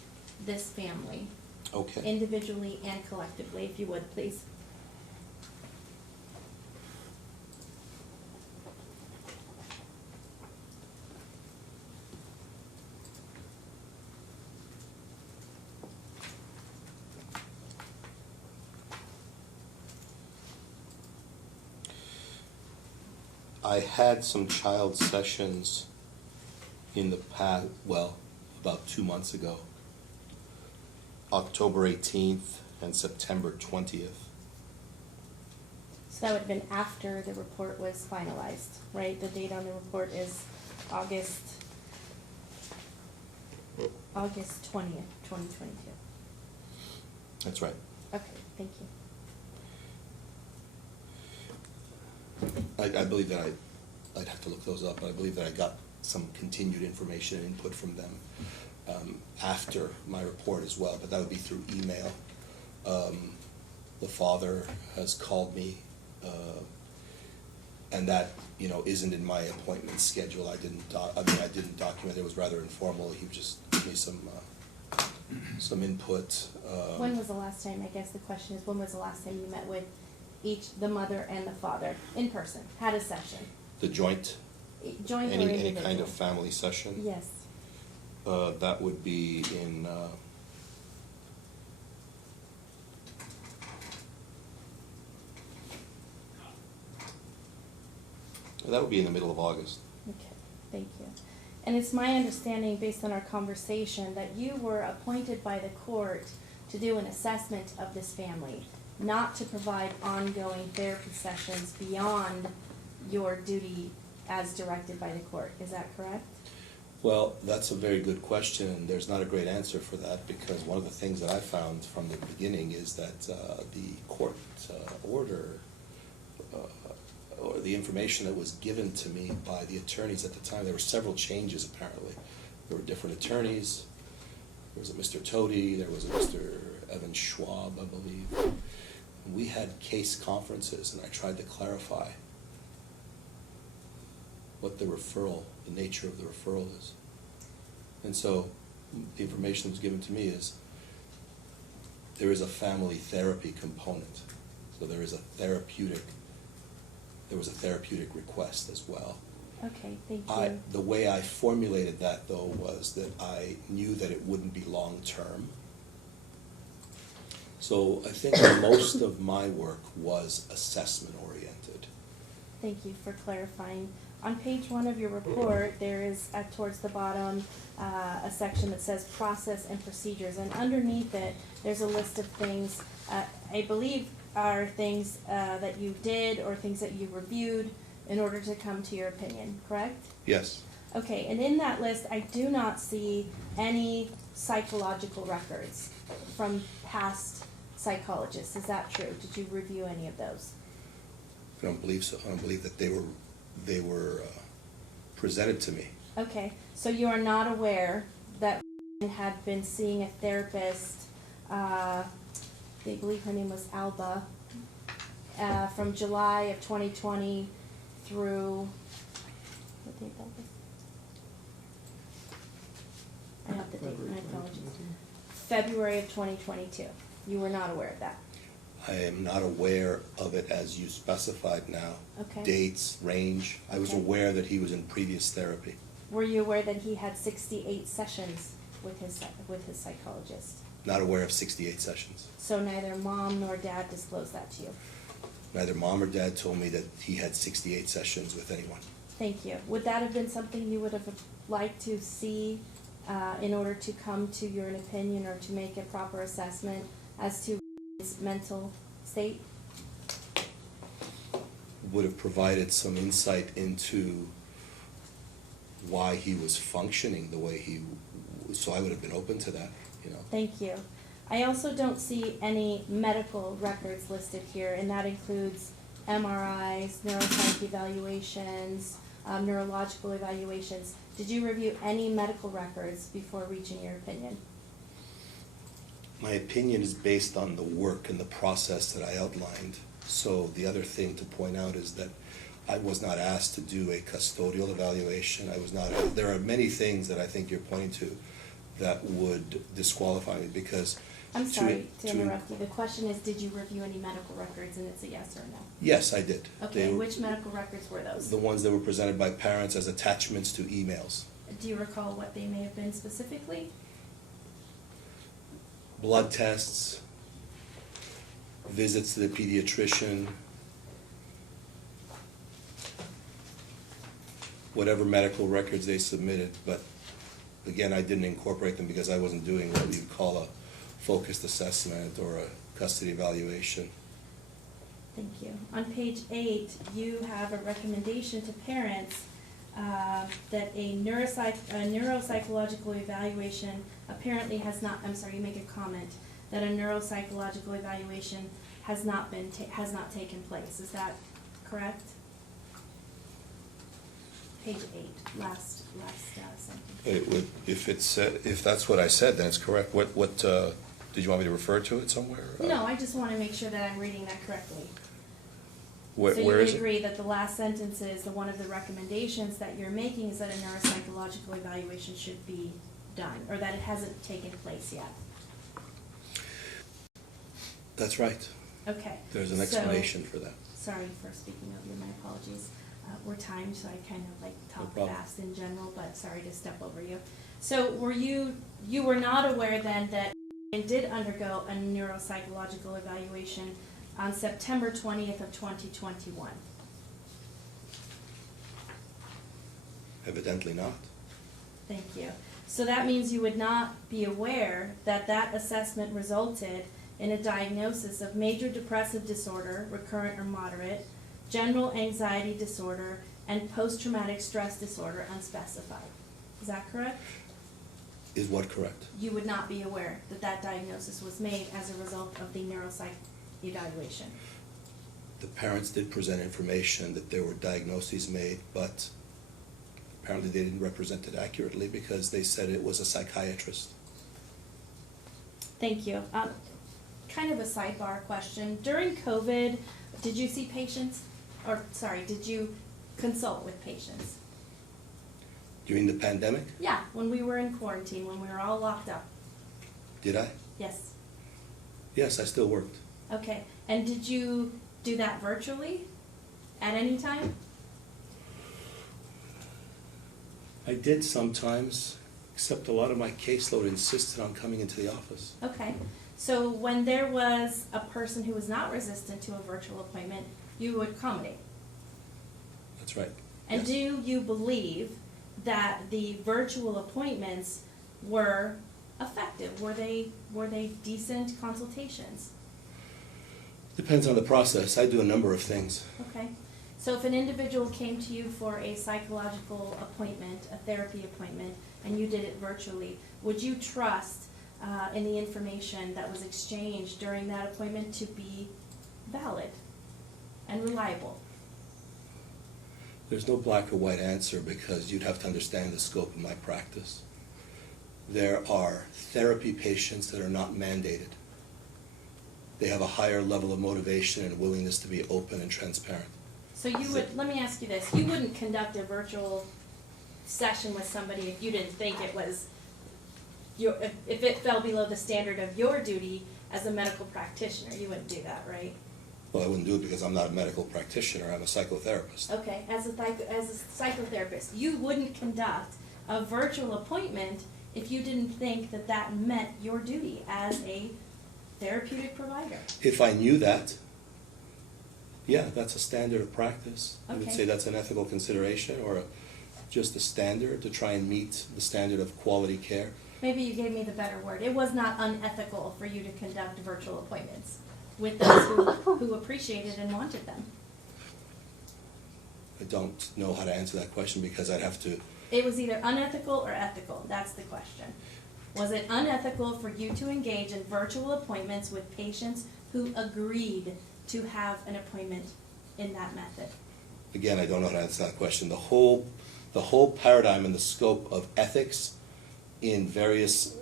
this family? Okay. Individually and collectively, if you would, please. I had some child sessions in the past, well, about 2 months ago, October 18th and September 20th. So that would have been after the report was finalized, right? The date on the report is August 20th, 2022. That's right. Okay, thank you. I believe that I'd have to look those up, but I believe that I got some continued information and input from them after my report as well, but that would be through email. The father has called me, and that, you know, isn't in my appointment schedule. I didn't document, it was rather informal. He just gave me some input. When was the last time, I guess the question is, when was the last time you met with the mother and the father in person, had a session? The joint, Joint or any individual? kind of family session? Yes. That would be in, that would be in the middle of August. Okay, thank you. And it's my understanding, based on our conversation, that you were appointed by the court to do an assessment of this family, not to provide ongoing therapy sessions beyond your duty as directed by the court. Is that correct? Well, that's a very good question, and there's not a great answer for that, because one of the things that I found from the beginning is that the court order, or the information that was given to me by the attorneys at the time, there were several changes apparently. There were different attorneys. There was a Mr. Tody, there was a Mr. Evan Schwab, I believe. And we had case conferences, and I tried to clarify what the referral, the nature of the referral is. And so the information that was given to me is there is a family therapy component. So there was a therapeutic request as well. Okay, thank you. The way I formulated that, though, was that I knew that it wouldn't be long-term. So I think most of my work was assessment-oriented. Thank you for clarifying. On page 1 of your report, there is, towards the bottom, a section that says process and procedures, and underneath it, there's a list of things, I believe are things that you did or things that you reviewed in order to come to your opinion, correct? Yes. Okay, and in that list, I do not see any psychological records from past psychologists. Is that true? Did you review any of those? I don't believe so. I don't believe that they were presented to me. Okay, so you are not aware that had been seeing a therapist, they believe her name was Alba, from July of 2020 through, what date that was? I have the date, my apologies. February of 2022. You were not aware of that? I am not aware of it as you specified now. Okay. Dates, range. I was Okay. aware that he was in previous therapy. Were you aware that he had 68 sessions with his psychologist? Not aware of 68 sessions. So neither mom nor dad disclosed that to you? Neither mom or dad told me that he had 68 sessions with anyone. Thank you. Would that have been something you would have liked to see in order to come to your opinion or to make a proper assessment as to his mental state? Would have provided some insight into why he was functioning the way he, so I would have been open to that, you know. Thank you. I also don't see any medical records listed here, and that includes MRIs, neuropsych evaluations, neurological evaluations. Did you review any medical records before reaching your opinion? My opinion is based on the work and the process that I outlined. So the other thing to point out is that I was not asked to do a custodial evaluation. I was not, there are many things that I think you're pointing to that would disqualify me because. I'm sorry to interrupt you. The question is, did you review any medical records, and it's a yes or no? Yes, I did. Okay, and which medical records were those? The ones that were presented by parents as attachments to emails. Do you recall what they may have been specifically? Blood tests, visits to the pediatrician, whatever medical records they submitted, but again, I didn't incorporate them because I wasn't doing what you'd call a focused assessment or a custody evaluation. Thank you. On page 8, you have a recommendation to parents that a neuropsychological evaluation apparently has not, I'm sorry, you make a comment that a neuropsychological evaluation has not taken place. Is that correct? page 8, last sentence. It would, if that's what I said, then it's correct. What, did you want me to refer to it somewhere? No, I just want to make sure that I'm reading that correctly. Where So you is would it? agree that the last sentence is, one of the recommendations that you're making is that a neuropsychological evaluation should be done, or that it hasn't taken place yet? That's right. Okay. There's an so- explanation for that. Sorry for speaking of you, my apologies. We're timed, so I kind of like talk problem. fast in general, but sorry to step over you. So you were not aware then that it did undergo a neuropsychological evaluation on September 20th of 2021? Evidently not. Thank you. So that means you would not be aware that that assessment resulted in a diagnosis of major depressive disorder, recurrent or moderate, general anxiety disorder, and post-traumatic stress disorder unspecified. Is that correct? Is what correct? You would not be aware that that diagnosis was made as a result of the neuropsych evaluation? The parents did present information that there were diagnoses made, but apparently they didn't represent it accurately because they said it was a psychiatrist. Thank you. Kind of a sidebar question. During COVID, did you see patients? Or, sorry, did you consult with patients? During the pandemic, Yeah, when we were in quarantine, when we were all locked up. did I? Yes. Yes, I still worked. Okay. And did you do that virtually at any time? I did sometimes, except a lot of my caseload insisted on coming into the office. Okay. So when there was a person who was not resistant to a virtual appointment, you would accommodate? That's right. And Yes. do you believe that the virtual appointments were effective? Were they decent consultations? Depends on the process. I do a number of things. Okay. So if an individual came to you for a psychological appointment, a therapy appointment, and you did it virtually, would you trust in the information that was exchanged during that appointment to be valid and reliable? There's no black or white answer because you'd have to understand the scope of my practice. There are therapy patients that are not mandated. They have a higher level of motivation and willingness to be open and transparent. So you would, let me ask you this, you wouldn't conduct a virtual session with somebody if you didn't think it was, if it fell below the standard of your duty as a medical practitioner, you wouldn't do that, right? Well, I wouldn't do it because I'm not a medical practitioner, I'm a psychotherapist. Okay, as a psychotherapist, you wouldn't conduct a virtual appointment if you didn't think that that met your duty as a therapeutic provider. If I knew that, yeah, that's a standard of practice. I would Okay. say that's an ethical consideration or just a standard to try and meet the standard of quality care. Maybe you gave me the better word. It was not unethical for you to conduct virtual appointments with those who appreciated and wanted them. I don't know how to answer that question because I'd have to, It was either unethical or ethical. That's the question. Was it unethical for you to engage in virtual appointments with patients who agreed to have an appointment in that method? again, I don't know how to answer that question. The whole paradigm and the scope of ethics in various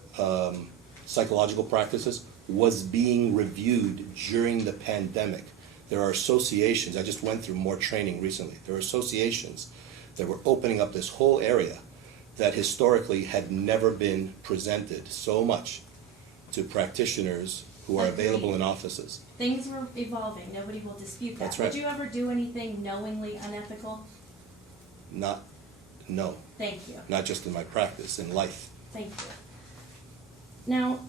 psychological practices was being reviewed during the pandemic. There are associations, I just went through more training recently, there are associations that were opening up this whole area that historically had never been presented so much to practitioners who are available in offices. Things were evolving. Nobody will dispute that. That's right. Would you ever do anything knowingly unethical? No, Thank you. not just in my practice, in life. Thank you. Now,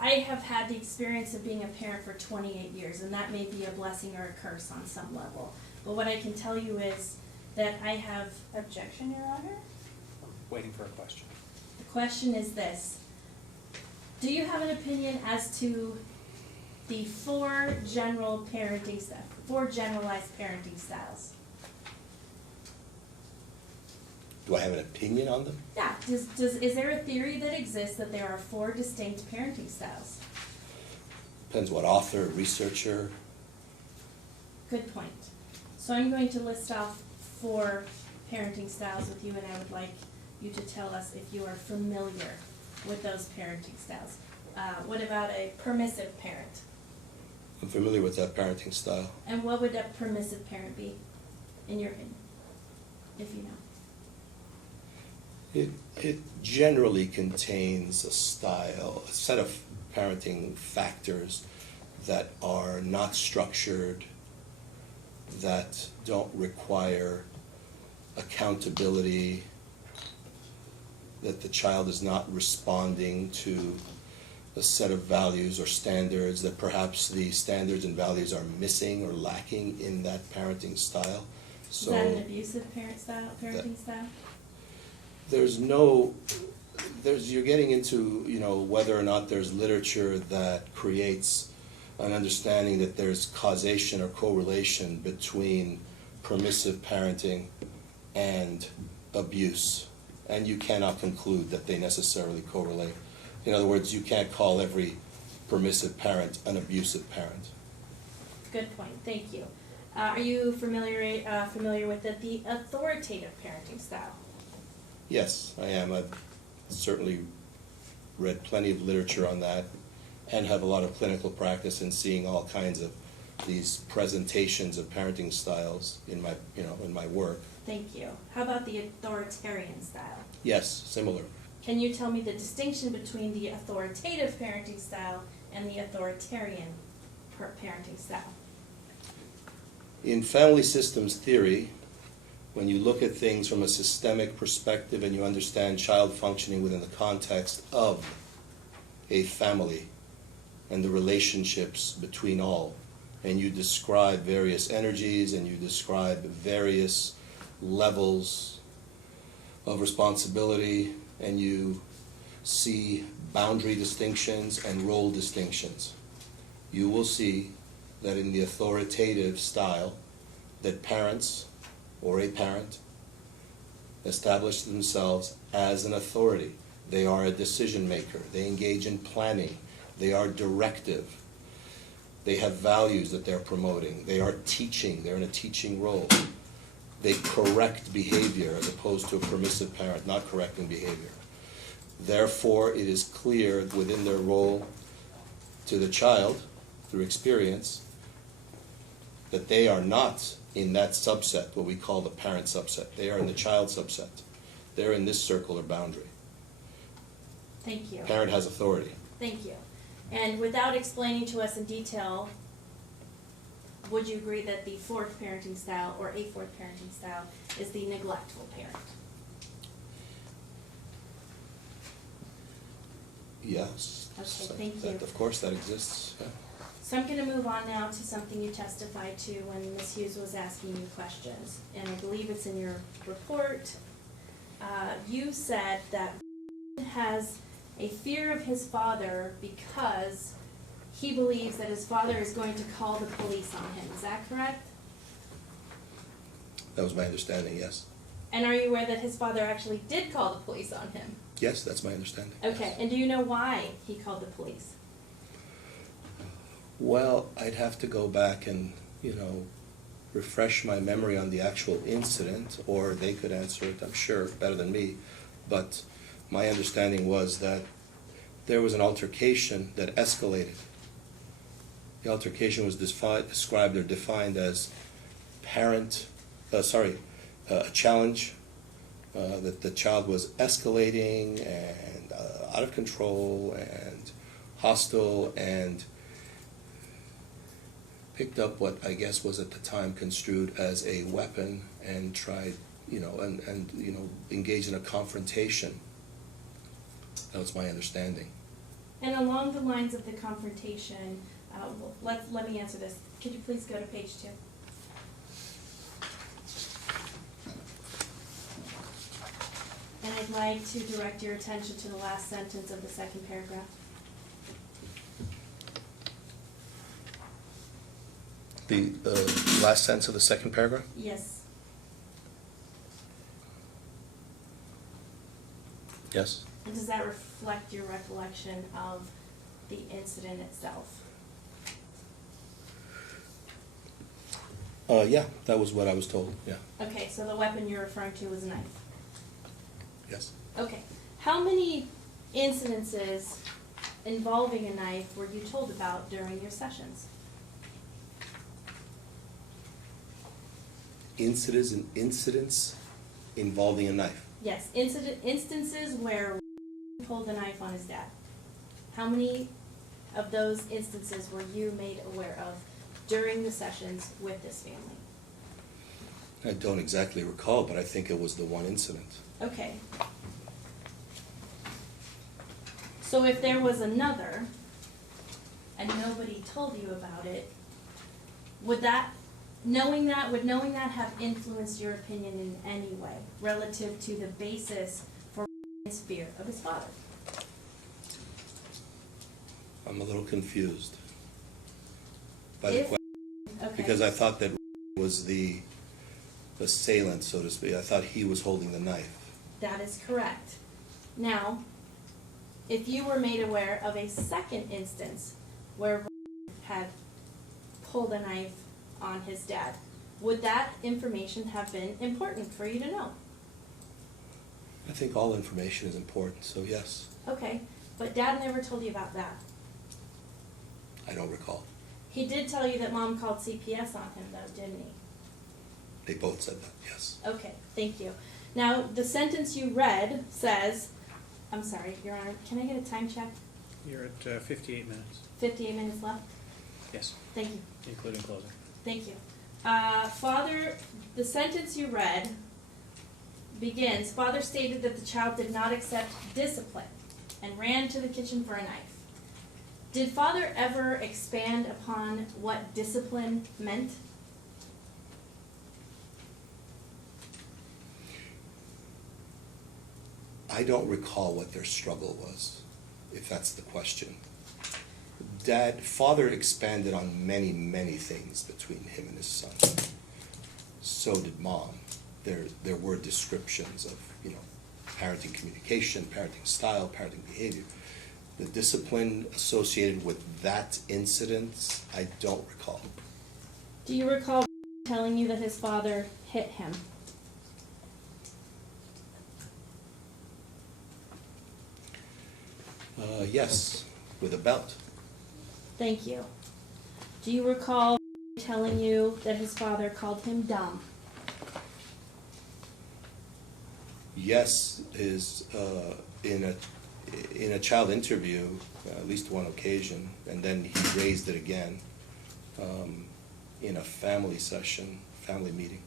I have had the experience of being a parent for 28 years, and that may be a blessing or a curse on some level. But what I can tell you is that I have, Objection, Your Honor? Waiting for a question. the question is this. Do you have an opinion as to the four generalized parenting styles? Do I have an opinion on them? Yeah, is there a theory that exists that there are four distinct parenting styles? Depends what author, researcher. Good point. So I'm going to list off four parenting styles with you, and I would like you to tell us if you are familiar with those parenting styles. What about a permissive parent? I'm familiar with that parenting style. And what would a permissive parent be, in your opinion, if you know? It generally contains a style, a set of parenting factors that are not structured, that don't require accountability, that the child is not responding to a set of values or standards, that perhaps the standards and values are missing or lacking in that parenting style. Is that an abusive parenting style? You're getting into, whether or not there's literature that creates an understanding that there's causation or correlation between permissive parenting and abuse. And you cannot conclude that they necessarily correlate. In other words, you can't call every permissive parent an abusive parent. Good point, thank you. Are you familiar with the authoritative parenting style? Yes, I am. I've certainly read plenty of literature on that and have a lot of clinical practice in seeing all kinds of these presentations of parenting styles in my work. Thank you. How about the authoritarian style? Yes, similar. Can you tell me the distinction between the authoritative parenting style and the authoritarian parenting style? In family systems theory, when you look at things from a systemic perspective and you understand child functioning within the context of a family and the relationships between all, and you describe various energies and you describe various levels of responsibility, and you see boundary distinctions and role distinctions, you will see that in the authoritative style, that parents or a parent establish themselves as an authority. They are a decision maker. They engage in planning. They are directive. They have values that they're promoting. They are teaching. They're in a teaching role. They correct behavior as opposed to a permissive parent not correcting behavior. Therefore, it is clear within their role to the child, through experience, that they are not in that subset, what we call the parent subset. They are in the child subset. They're in this circle or boundary. Thank you. Parent has authority. Thank you. And without explaining to us in detail, would you agree that the fourth parenting style or a fourth parenting style is the neglectful parent? Yes. Okay, thank you. Of course, that exists. Yeah. So I'm going to move on now to something you testified to when Ms. Hughes was asking you questions, and I believe it's in your report. You said that has a fear of his father because he believes that his father is going to call the police on him. Is that correct? That was my understanding, yes. And are you aware that his father actually did call the police on him? Yes, that's my understanding. Okay, Yes. and do you know why he called the police? Well, I'd have to go back and, refresh my memory on the actual incident, or they could answer it, I'm sure, better than me. But my understanding was that there was an altercation that escalated. The altercation was described or defined as a challenge, that the child was escalating and out of control and hostile, and picked up what I guess was at the time construed as a weapon and tried, engaged in a confrontation. That was my understanding. And along the lines of the confrontation, let me answer this. Could you please go to page 2? And I'd like to direct your attention to the last sentence of the second paragraph. The last sentence of the second paragraph? Yes. Yes. And does that reflect your recollection of the incident itself? Yeah, that was what I was told, yeah, Okay, so the weapon you're referring to was a knife. yes. Okay, how many incidences involving a knife were you told about during your sessions? Incidents involving a knife. Yes, instances where pulled a knife on his dad. How many of those instances were you made aware of during the sessions with this family? I don't exactly recall, but I think it was the one incident. Okay. So if there was another, and nobody told you about it, would knowing that have influenced your opinion in any way relative to the basis for his fear of his father? I'm a little confused by the If- question, Okay. because I thought that was the assailant, so to speak. I thought he was holding the knife. That is correct. Now, if you were made aware of a second instance where had pulled a knife on his dad, would that information have been important for you to know? I think all information is important, so yes, Okay, but dad never told you about that. I don't recall. He did tell you that mom called CPS on him though, didn't he? They both said that, yes. Okay, thank you. Now, the sentence you read says, I'm sorry, Your Honor, can I get a time check? You're at 58 minutes. 58 minutes left? Yes, Thank you. including closing. Thank you. Father, the sentence you read begins, father stated that the child did not accept discipline and ran to the kitchen for a knife. Did father ever expand upon what discipline meant? I don't recall what their struggle was, if that's the question. Father expanded on many, many things between him and his son. So did mom. There were descriptions of, parenting communication, parenting style, parenting behavior. The discipline associated with that incident, I don't recall. Do you recall telling you that his father hit him? Yes, with a belt. Thank you. Do you recall telling you that his father called him dumb? Yes, in a child interview, at least one occasion, and then he raised it again in a family session, family meeting,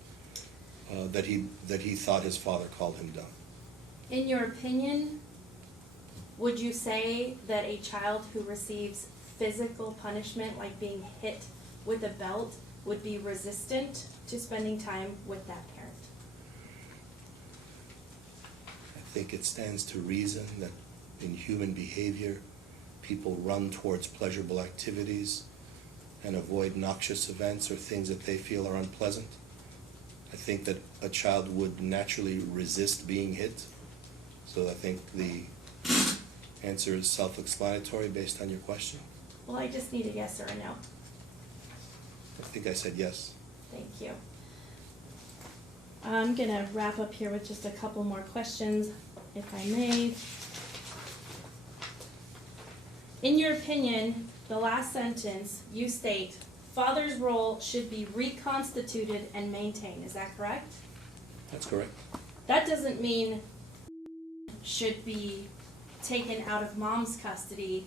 that he thought his father called him dumb. In your opinion, would you say that a child who receives physical punishment, like being hit with a belt, would be resistant to spending time with that parent? I think it stands to reason that in human behavior, people run towards pleasurable activities and avoid noxious events or things that they feel are unpleasant. I think that a child would naturally resist being hit. So I think the answer is self-explanatory based on your question. Well, I just need a yes or a no. I think I said yes. Thank you. I'm gonna wrap up here with just a couple more questions, if I may. In your opinion, the last sentence, you state, father's role should be reconstituted and maintained. Is that correct? That's correct. That doesn't mean should be taken out of mom's custody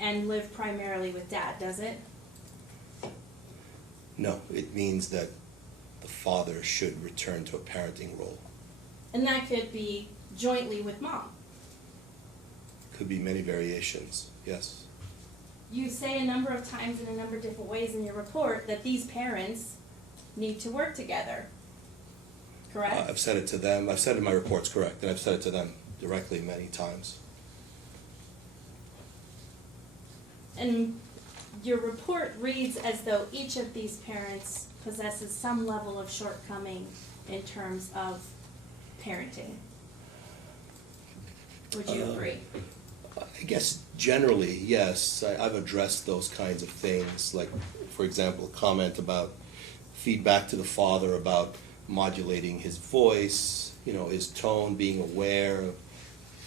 and live primarily with dad, does it? No, it means that the father should return to a parenting role. And that could be jointly with mom. Could be many variations, yes. You say a number of times in a number of different ways in your report that these parents need to work together, correct? I've said it to them, I've said it in my reports, correct, and I've said it to them directly many times. And your report reads as though each of these parents possesses some level of shortcoming in terms of parenting. Would you agree? I guess generally, yes, I've addressed those kinds of things, like, for example, a comment about feedback to the father about modulating his voice, his tone, being aware of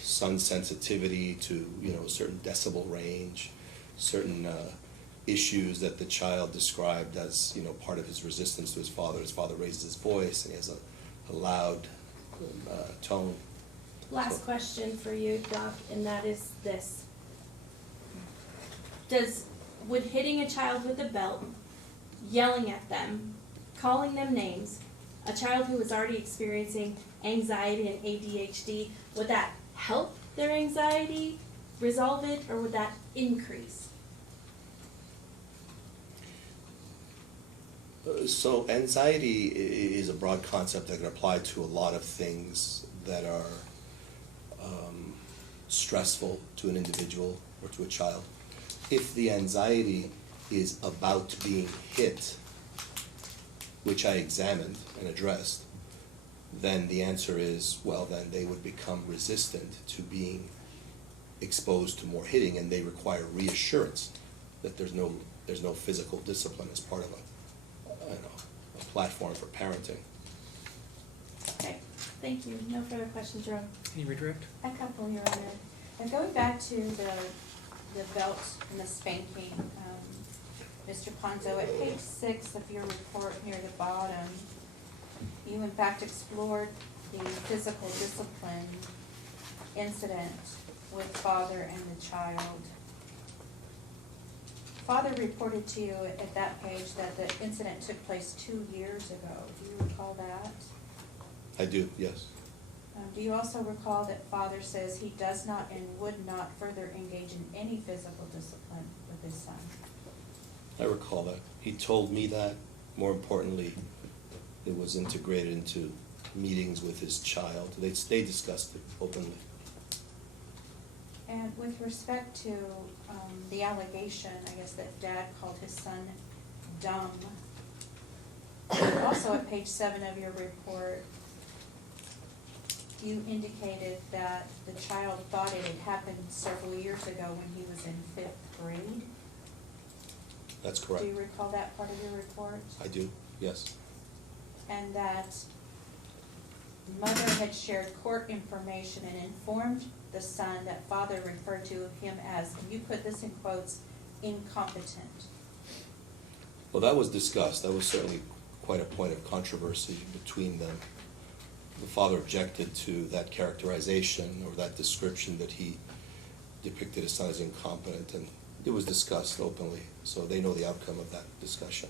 sun sensitivity to, a certain decibel range, certain issues that the child described as, part of his resistance to his father. His father raises his voice and he has a loud tone. Last question for you, Doc, and that is this. Would hitting a child with a belt, yelling at them, calling them names, a child who was already experiencing anxiety and ADHD, would that help their anxiety, resolve it, or would that increase? So anxiety is a broad concept that can apply to a lot of things that are stressful to an individual or to a child. If the anxiety is about being hit, which I examined and addressed, then the answer is, well, then they would become resistant to being exposed to more hitting, and they require reassurance that there's no physical discipline as part of a platform for parenting. Okay, thank you. No further questions, Jerome. Can you redirect? A couple, Your Honor. And going back to the belt and the spanking, Mr. Ponzo, at page 6 of your report near the bottom, you in fact explored the physical discipline incident with father and the child. Father reported to you at that page that the incident took place 2 years ago. Do you recall that? I do, yes. Do you also recall that father says he does not and would not further engage in any physical discipline with his son? I recall that. He told me that. More importantly, it was integrated into meetings with his child. They discussed it openly. And with respect to the allegation, I guess, that dad called his son dumb, also at page 7 of your report, you indicated that the child thought it had happened several years ago when he was in 5th grade. That's correct. Do you recall that part of your report? I do, yes. And that mother had shared court information and informed the son that father referred to him as, and you put this in quotes, incompetent. Well, that was discussed. That was certainly quite a point of controversy between them. The father objected to that characterization or that description that he depicted his son as incompetent, and it was discussed openly, so they know the outcome of that discussion.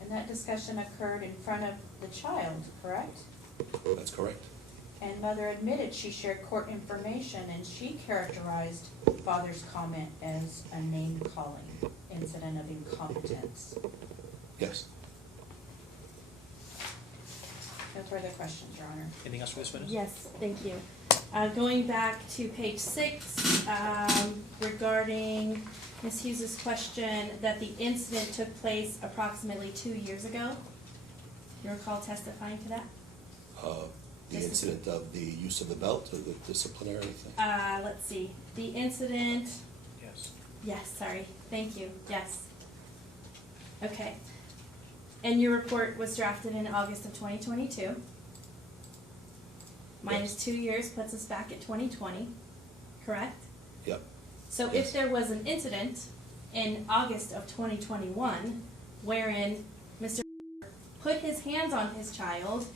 And that discussion occurred in front of the child, correct? That's correct. And mother admitted she shared court information, and she characterized father's comment as a name-calling incident of incompetence. Yes. No further questions, Your Honor. Anything else for this witness? Yes, thank you. Going back to page 6, regarding Ms. Hughes's question that the incident took place approximately 2 years ago. You recall testifying to that? The incident of the use of the belt or the disciplinary thing? Let's see. The incident, Yes. yes, sorry, thank you, yes. Okay. And your report was drafted in August of 2022. Minus 2 years puts us back at 2020, correct? Yep. So Yes. if there was an incident in August of 2021 wherein Mr. put his hands on his child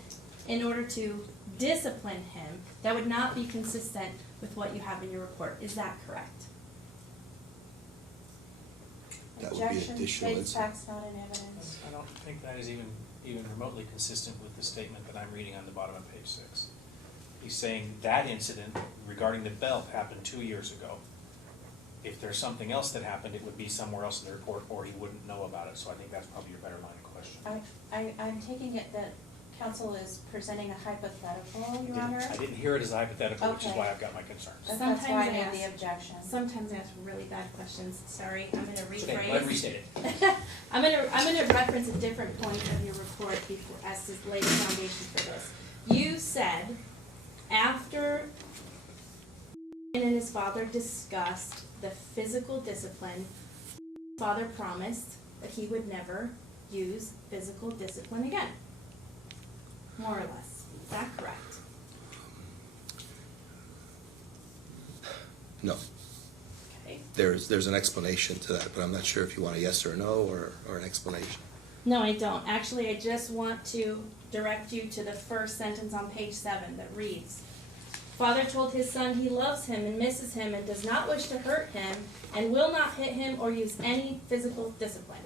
in order to discipline him, that would not be consistent with what you have in your report. Is that correct? That would be Objection, additional states incident. facts not in evidence. I don't think that is even remotely consistent with the statement that I'm reading on the bottom of page 6. He's saying that incident regarding the belt happened 2 years ago. If there's something else that happened, it would be somewhere else in the report, or he wouldn't know about it, so I think that's probably your better line of question. I'm taking it that counsel is presenting a hypothetical, Your Honor. I didn't hear it as a hypothetical, which is Okay. why I've got my concerns. That's Sometimes why I I made the ask- objection. Sometimes I ask really bad questions. Sorry, I'm gonna It's okay, go ahead and rephrase. restate it. I'm gonna reference a different point of your report before, as to lay the foundation for this. You said, after and his father discussed the physical discipline, father promised that he would never use physical discipline again? More or less. Is that correct? No. Okay. There's an explanation to that, but I'm not sure if you want a yes or a no or an explanation. No, I don't. Actually, I just want to direct you to the first sentence on page 7 that reads, "Father told his son he loves him and misses him and does not wish to hurt him and will not hit him or use any physical discipline."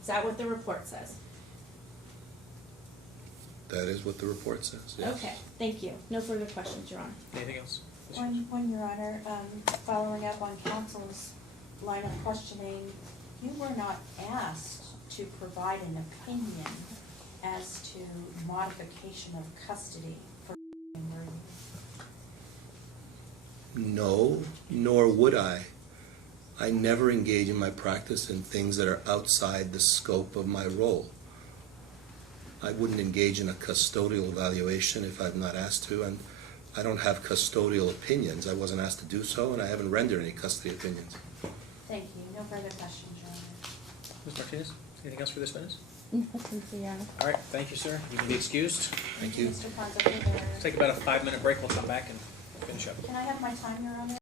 Is that what the report says? That is what the report says, yes. Okay, thank you. No further questions, Your Honor. Anything else? Your Honor, following up on counsel's line of questioning, you were not asked to provide an opinion as to modification of custody for were you? No, nor would I. I never engage in my practice in things that are outside the scope of my role. I wouldn't engage in a custodial evaluation if I'm not asked to, and I don't have custodial opinions. I wasn't asked to do so, and I haven't rendered any custody opinions. Thank you. No further questions, Your Honor. Ms. Martinez, anything else for this witness? No, thank you, Your Honor. All right, thank you, sir. You can be excused. Thank you. Mr. Ponzo, Let's take about a 5-minute break. We'll come back and finish up. can I have my time, Your Honor?